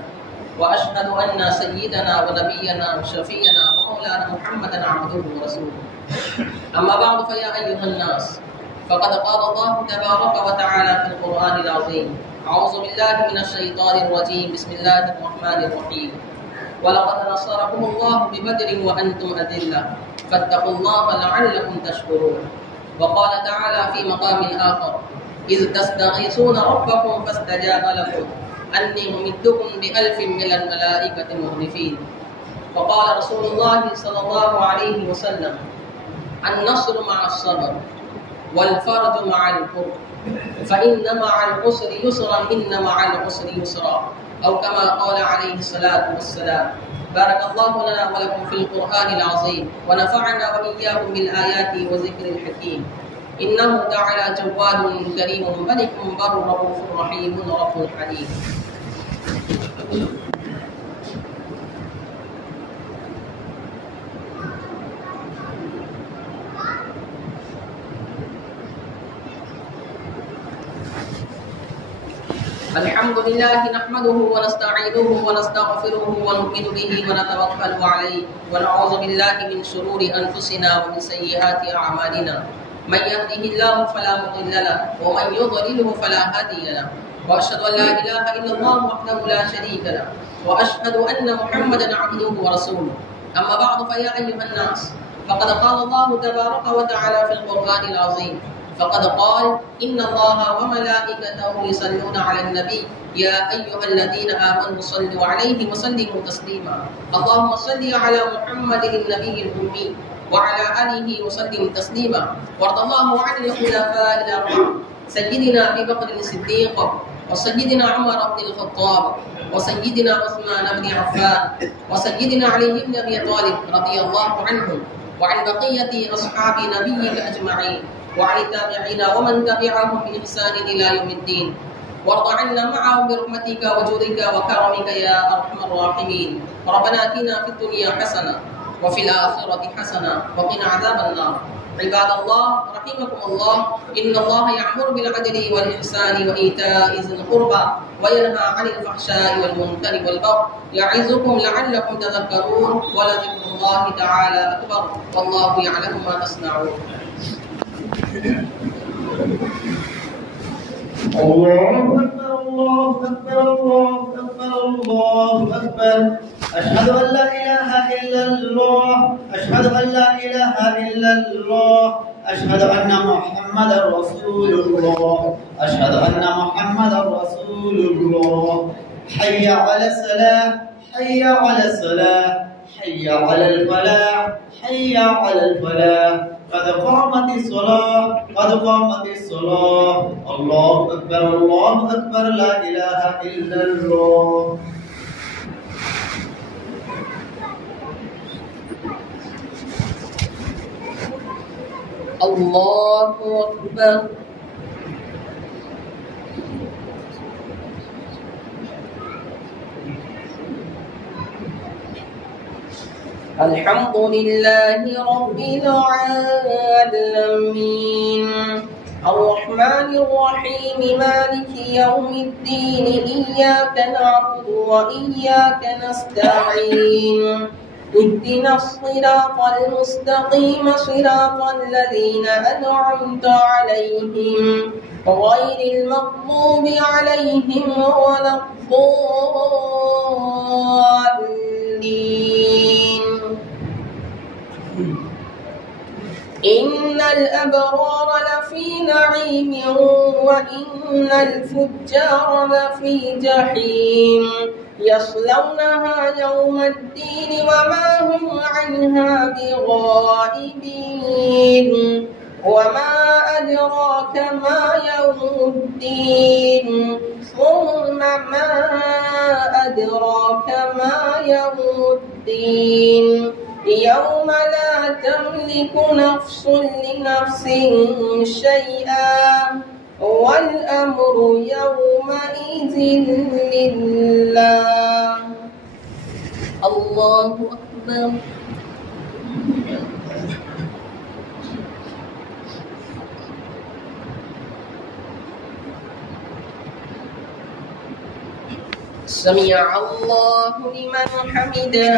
وأشهد أن سيدنا ونبينا وشفينا ومولانا محمدا عبده ورسوله. أما بعد فيا أيها الناس، فقد قال الله تبارك وتعالى في القرآن العظيم: أعوذ بالله من الشيطان الرجيم، بسم الله الرحمن الرحيم. ولقد نصركم الله ببدر وأنتم أذلة فاتقوا الله لعلكم تشكرون. وقال تعالى في مقام آخر: إذ تستغيثون ربكم فاستجاب لكم أني ممدكم ب1000 من الملائكة مردفين. وقال رسول الله صلى الله عليه وسلم: النصر مع الصبر والفرج مع الكرب، فإن مع العسر يسرا إن مع العسر يسرا، أو كما قال عليه الصلاة والسلام. بارك الله لنا ولكم في القرآن العظيم، ونفعنا وإياكم بالآيات وذكر الحكيم. إنه تعالى جواد كريم ملك بر رؤوف رحيم رب حليم. الحمد لله نحمده ونستعينه ونستغفره ونؤمن به ونتوكل عليه، ونعوذ بالله من شرور أنفسنا ومن سيئات أعمالنا. من يهده الله فلا مضل له، ومن يضلله فلا هادي له. وأشهد أن لا إله إلا الله وحده لا شريك له، وأشهد أن محمدا عبده ورسوله. أما بعد فيا أيها الناس، فقد قال الله تبارك وتعالى في القرآن العظيم: فقد قال: إن الله وملائكته يصلون على النبي يا أيها الذين آمنوا صلوا عليه وسلموا تسليما. اللهم صل على محمد النبي الأمي وعلى آله وسلم تسليما. وارض الله عن الخلفاء الأربعة سيدنا أبي بكر الصديق، وسيدنا عمر بن الخطاب، وسيدنا عثمان بن عفان، وسيدنا علي بن أبي طالب رضي الله عنهم، وعن بقية أصحاب نبيك أجمعين، وعن التابعين ومن تبعهم بإحسان إلى يوم الدين. وارض عنا معهم برحمتك وجودك وكرمك يا أرحم الراحمين. ربنا آتنا في الدنيا حسنة وفي الآخرة حسنة وقنا عذاب النار. عباد الله رحمكم الله، إن الله يأمر بالعدل والإحسان وإيتاء ذي القربى وينهى عن الفحشاء والمنكر والبغي يعظكم لعلكم تذكرون. ولذكر الله تعالى أكبر، والله يعلم ما تصنعون. الله أكبر الله أكبر الله أكبر الله أكبر. أشهد أن لا إله إلا الله، أشهد أن لا إله إلا الله، أشهد أن محمدا رسول الله، أشهد أن محمدا رسول الله. حي على الصلاة، حي على الصلاة، حي على الفلاح، حي على الفلاح. قد قامت الصلاة، قد قامت الصلاة. الله أكبر الله أكبر، لا إله إلا الله. الله أكبر. الحمد لله رب العالمين. الرحمن الرحيم مالك يوم الدين إياك نعبد وإياك نستعين اهدنا الصراط المستقيم صراط الذين أنعمت عليهم غير المغضوب عليهم ولا الضالين. إن الأبرار لفي نعيم وإن الفجار لفي جحيم يصلونها يوم الدين وما هم عنها بغائبين. وما أدراك ما يوم الدين ثم ما أدراك ما يوم الدين يوم لا تملك نفس لنفس شيئا والأمر يومئذ لله. الله أكبر. سمع الله لمن حمده.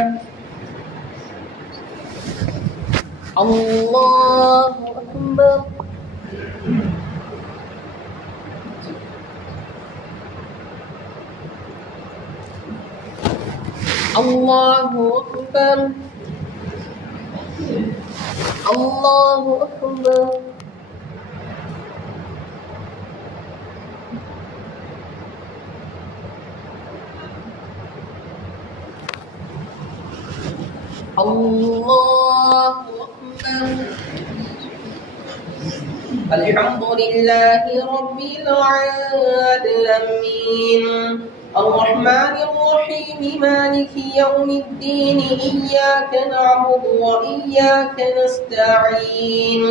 الله أكبر. الله أكبر. الله أكبر. الله أكبر. الحمد لله رب العالمين الرحمن الرحيم مالك يوم الدين إياك نعبد وإياك نستعين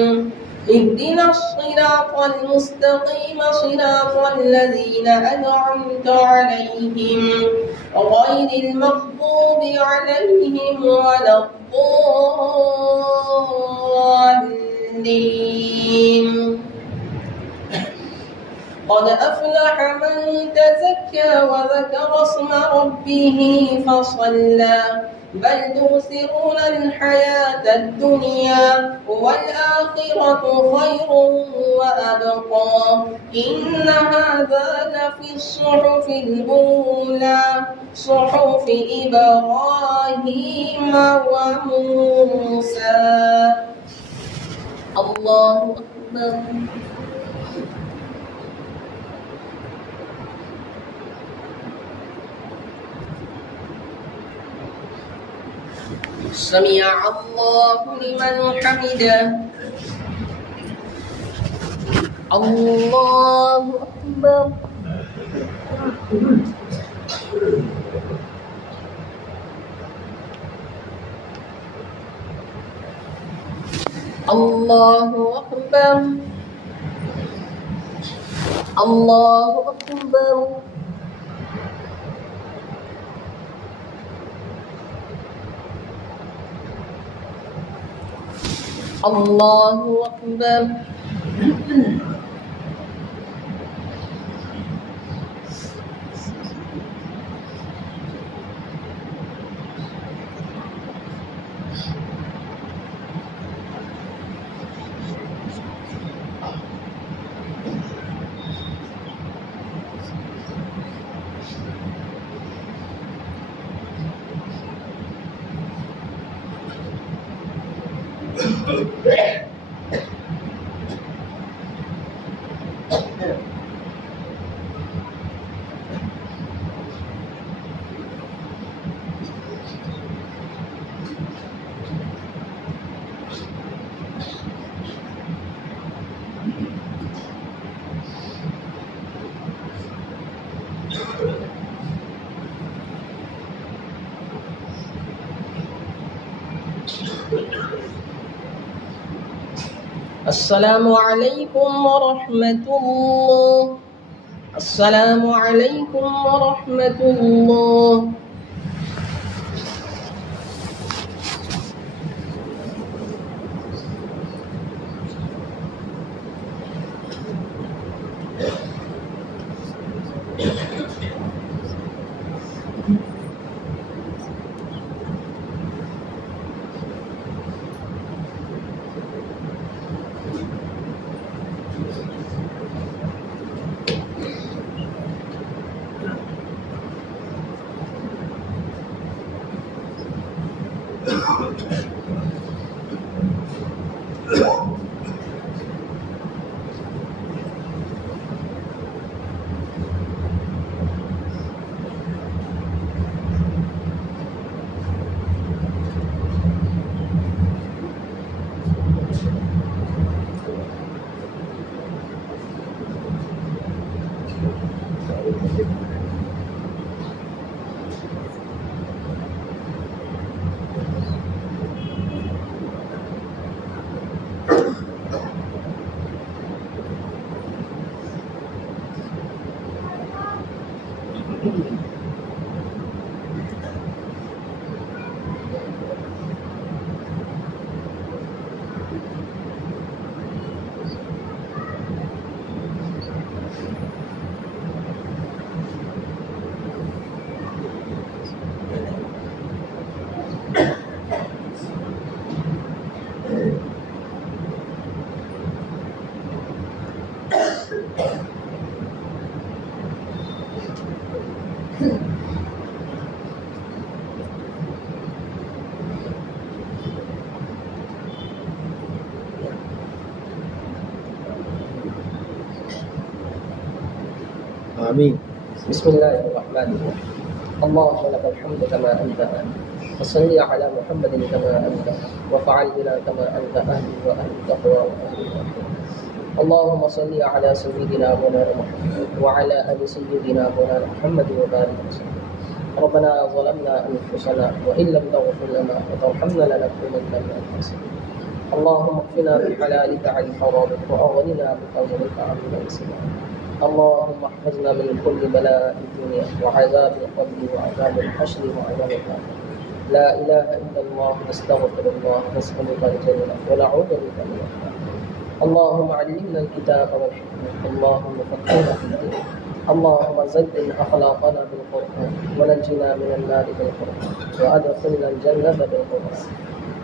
اهدنا الصراط المستقيم صراط الذين أنعمت عليهم غير المغضوب عليهم ولا الضالين. قد أفلح من تزكى وذكر اسم ربه فصلى بل تؤثرون الحياة الدنيا والآخرة خير وأبقى إن هذا لفي الصحف الأولى صحف إبراهيم وموسى. الله أكبر. سمع الله لمن حمده. الله أكبر. الله أكبر. الله أكبر. الله أكبر. السلام عليكم ورحمة الله. السلام عليكم ورحمة الله. آمين. بسم الله الرحمن الرحيم. اللهم لك الحمد كما أنت أهل، وصل على محمد كما أنت، وفعل بنا كما أنت أهل وأهل التقوى وأهل التقوى. اللهم صل على سيدنا مولانا محمد وعلى آل سيدنا مولانا محمد وبارك وسلم. ربنا ظلمنا أنفسنا وإن لم تغفر لنا وترحمنا لنكونن من الخاسرين. اللهم اكفنا بحلالك عن حرامك وأغننا بفضلك عمن سواك. اللهم احفظنا من كل بلاء الدنيا وعذاب القبر وعذاب الحشر وعذاب النار. لا إله إلا الله، نستغفر الله، نسألك الجنة ونعوذ بك من النار. اللهم علمنا الكتاب والحكمة، اللهم فقهنا في الدين، اللهم زين أخلاقنا بالقرآن ونجنا من النار بالقرآن وأدخلنا الجنة بالقرآن.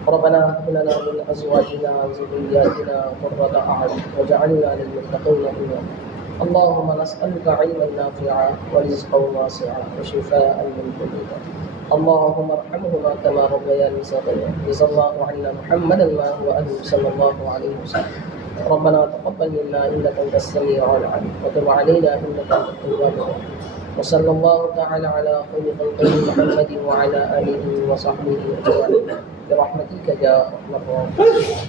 ربنا هب لنا من أزواجنا وذرياتنا قرة أعين واجعلنا للمتقين إماما. اللهم نسألك علما نافعا ورزقا واسعا وشفاء من كل داء. اللهم ارحمهما كما ربياني صغيرا. جزا الله عنا محمدا ما هو أهله صلى الله عليه وسلم. ربنا تقبل منا إنك أنت السميع العليم وتب علينا إنك أنت التواب الرحيم. وصلى الله تعالى على خير خلقه محمد وعلى آله وصحبه أجمعين برحمتك يا أرحم الراحمين.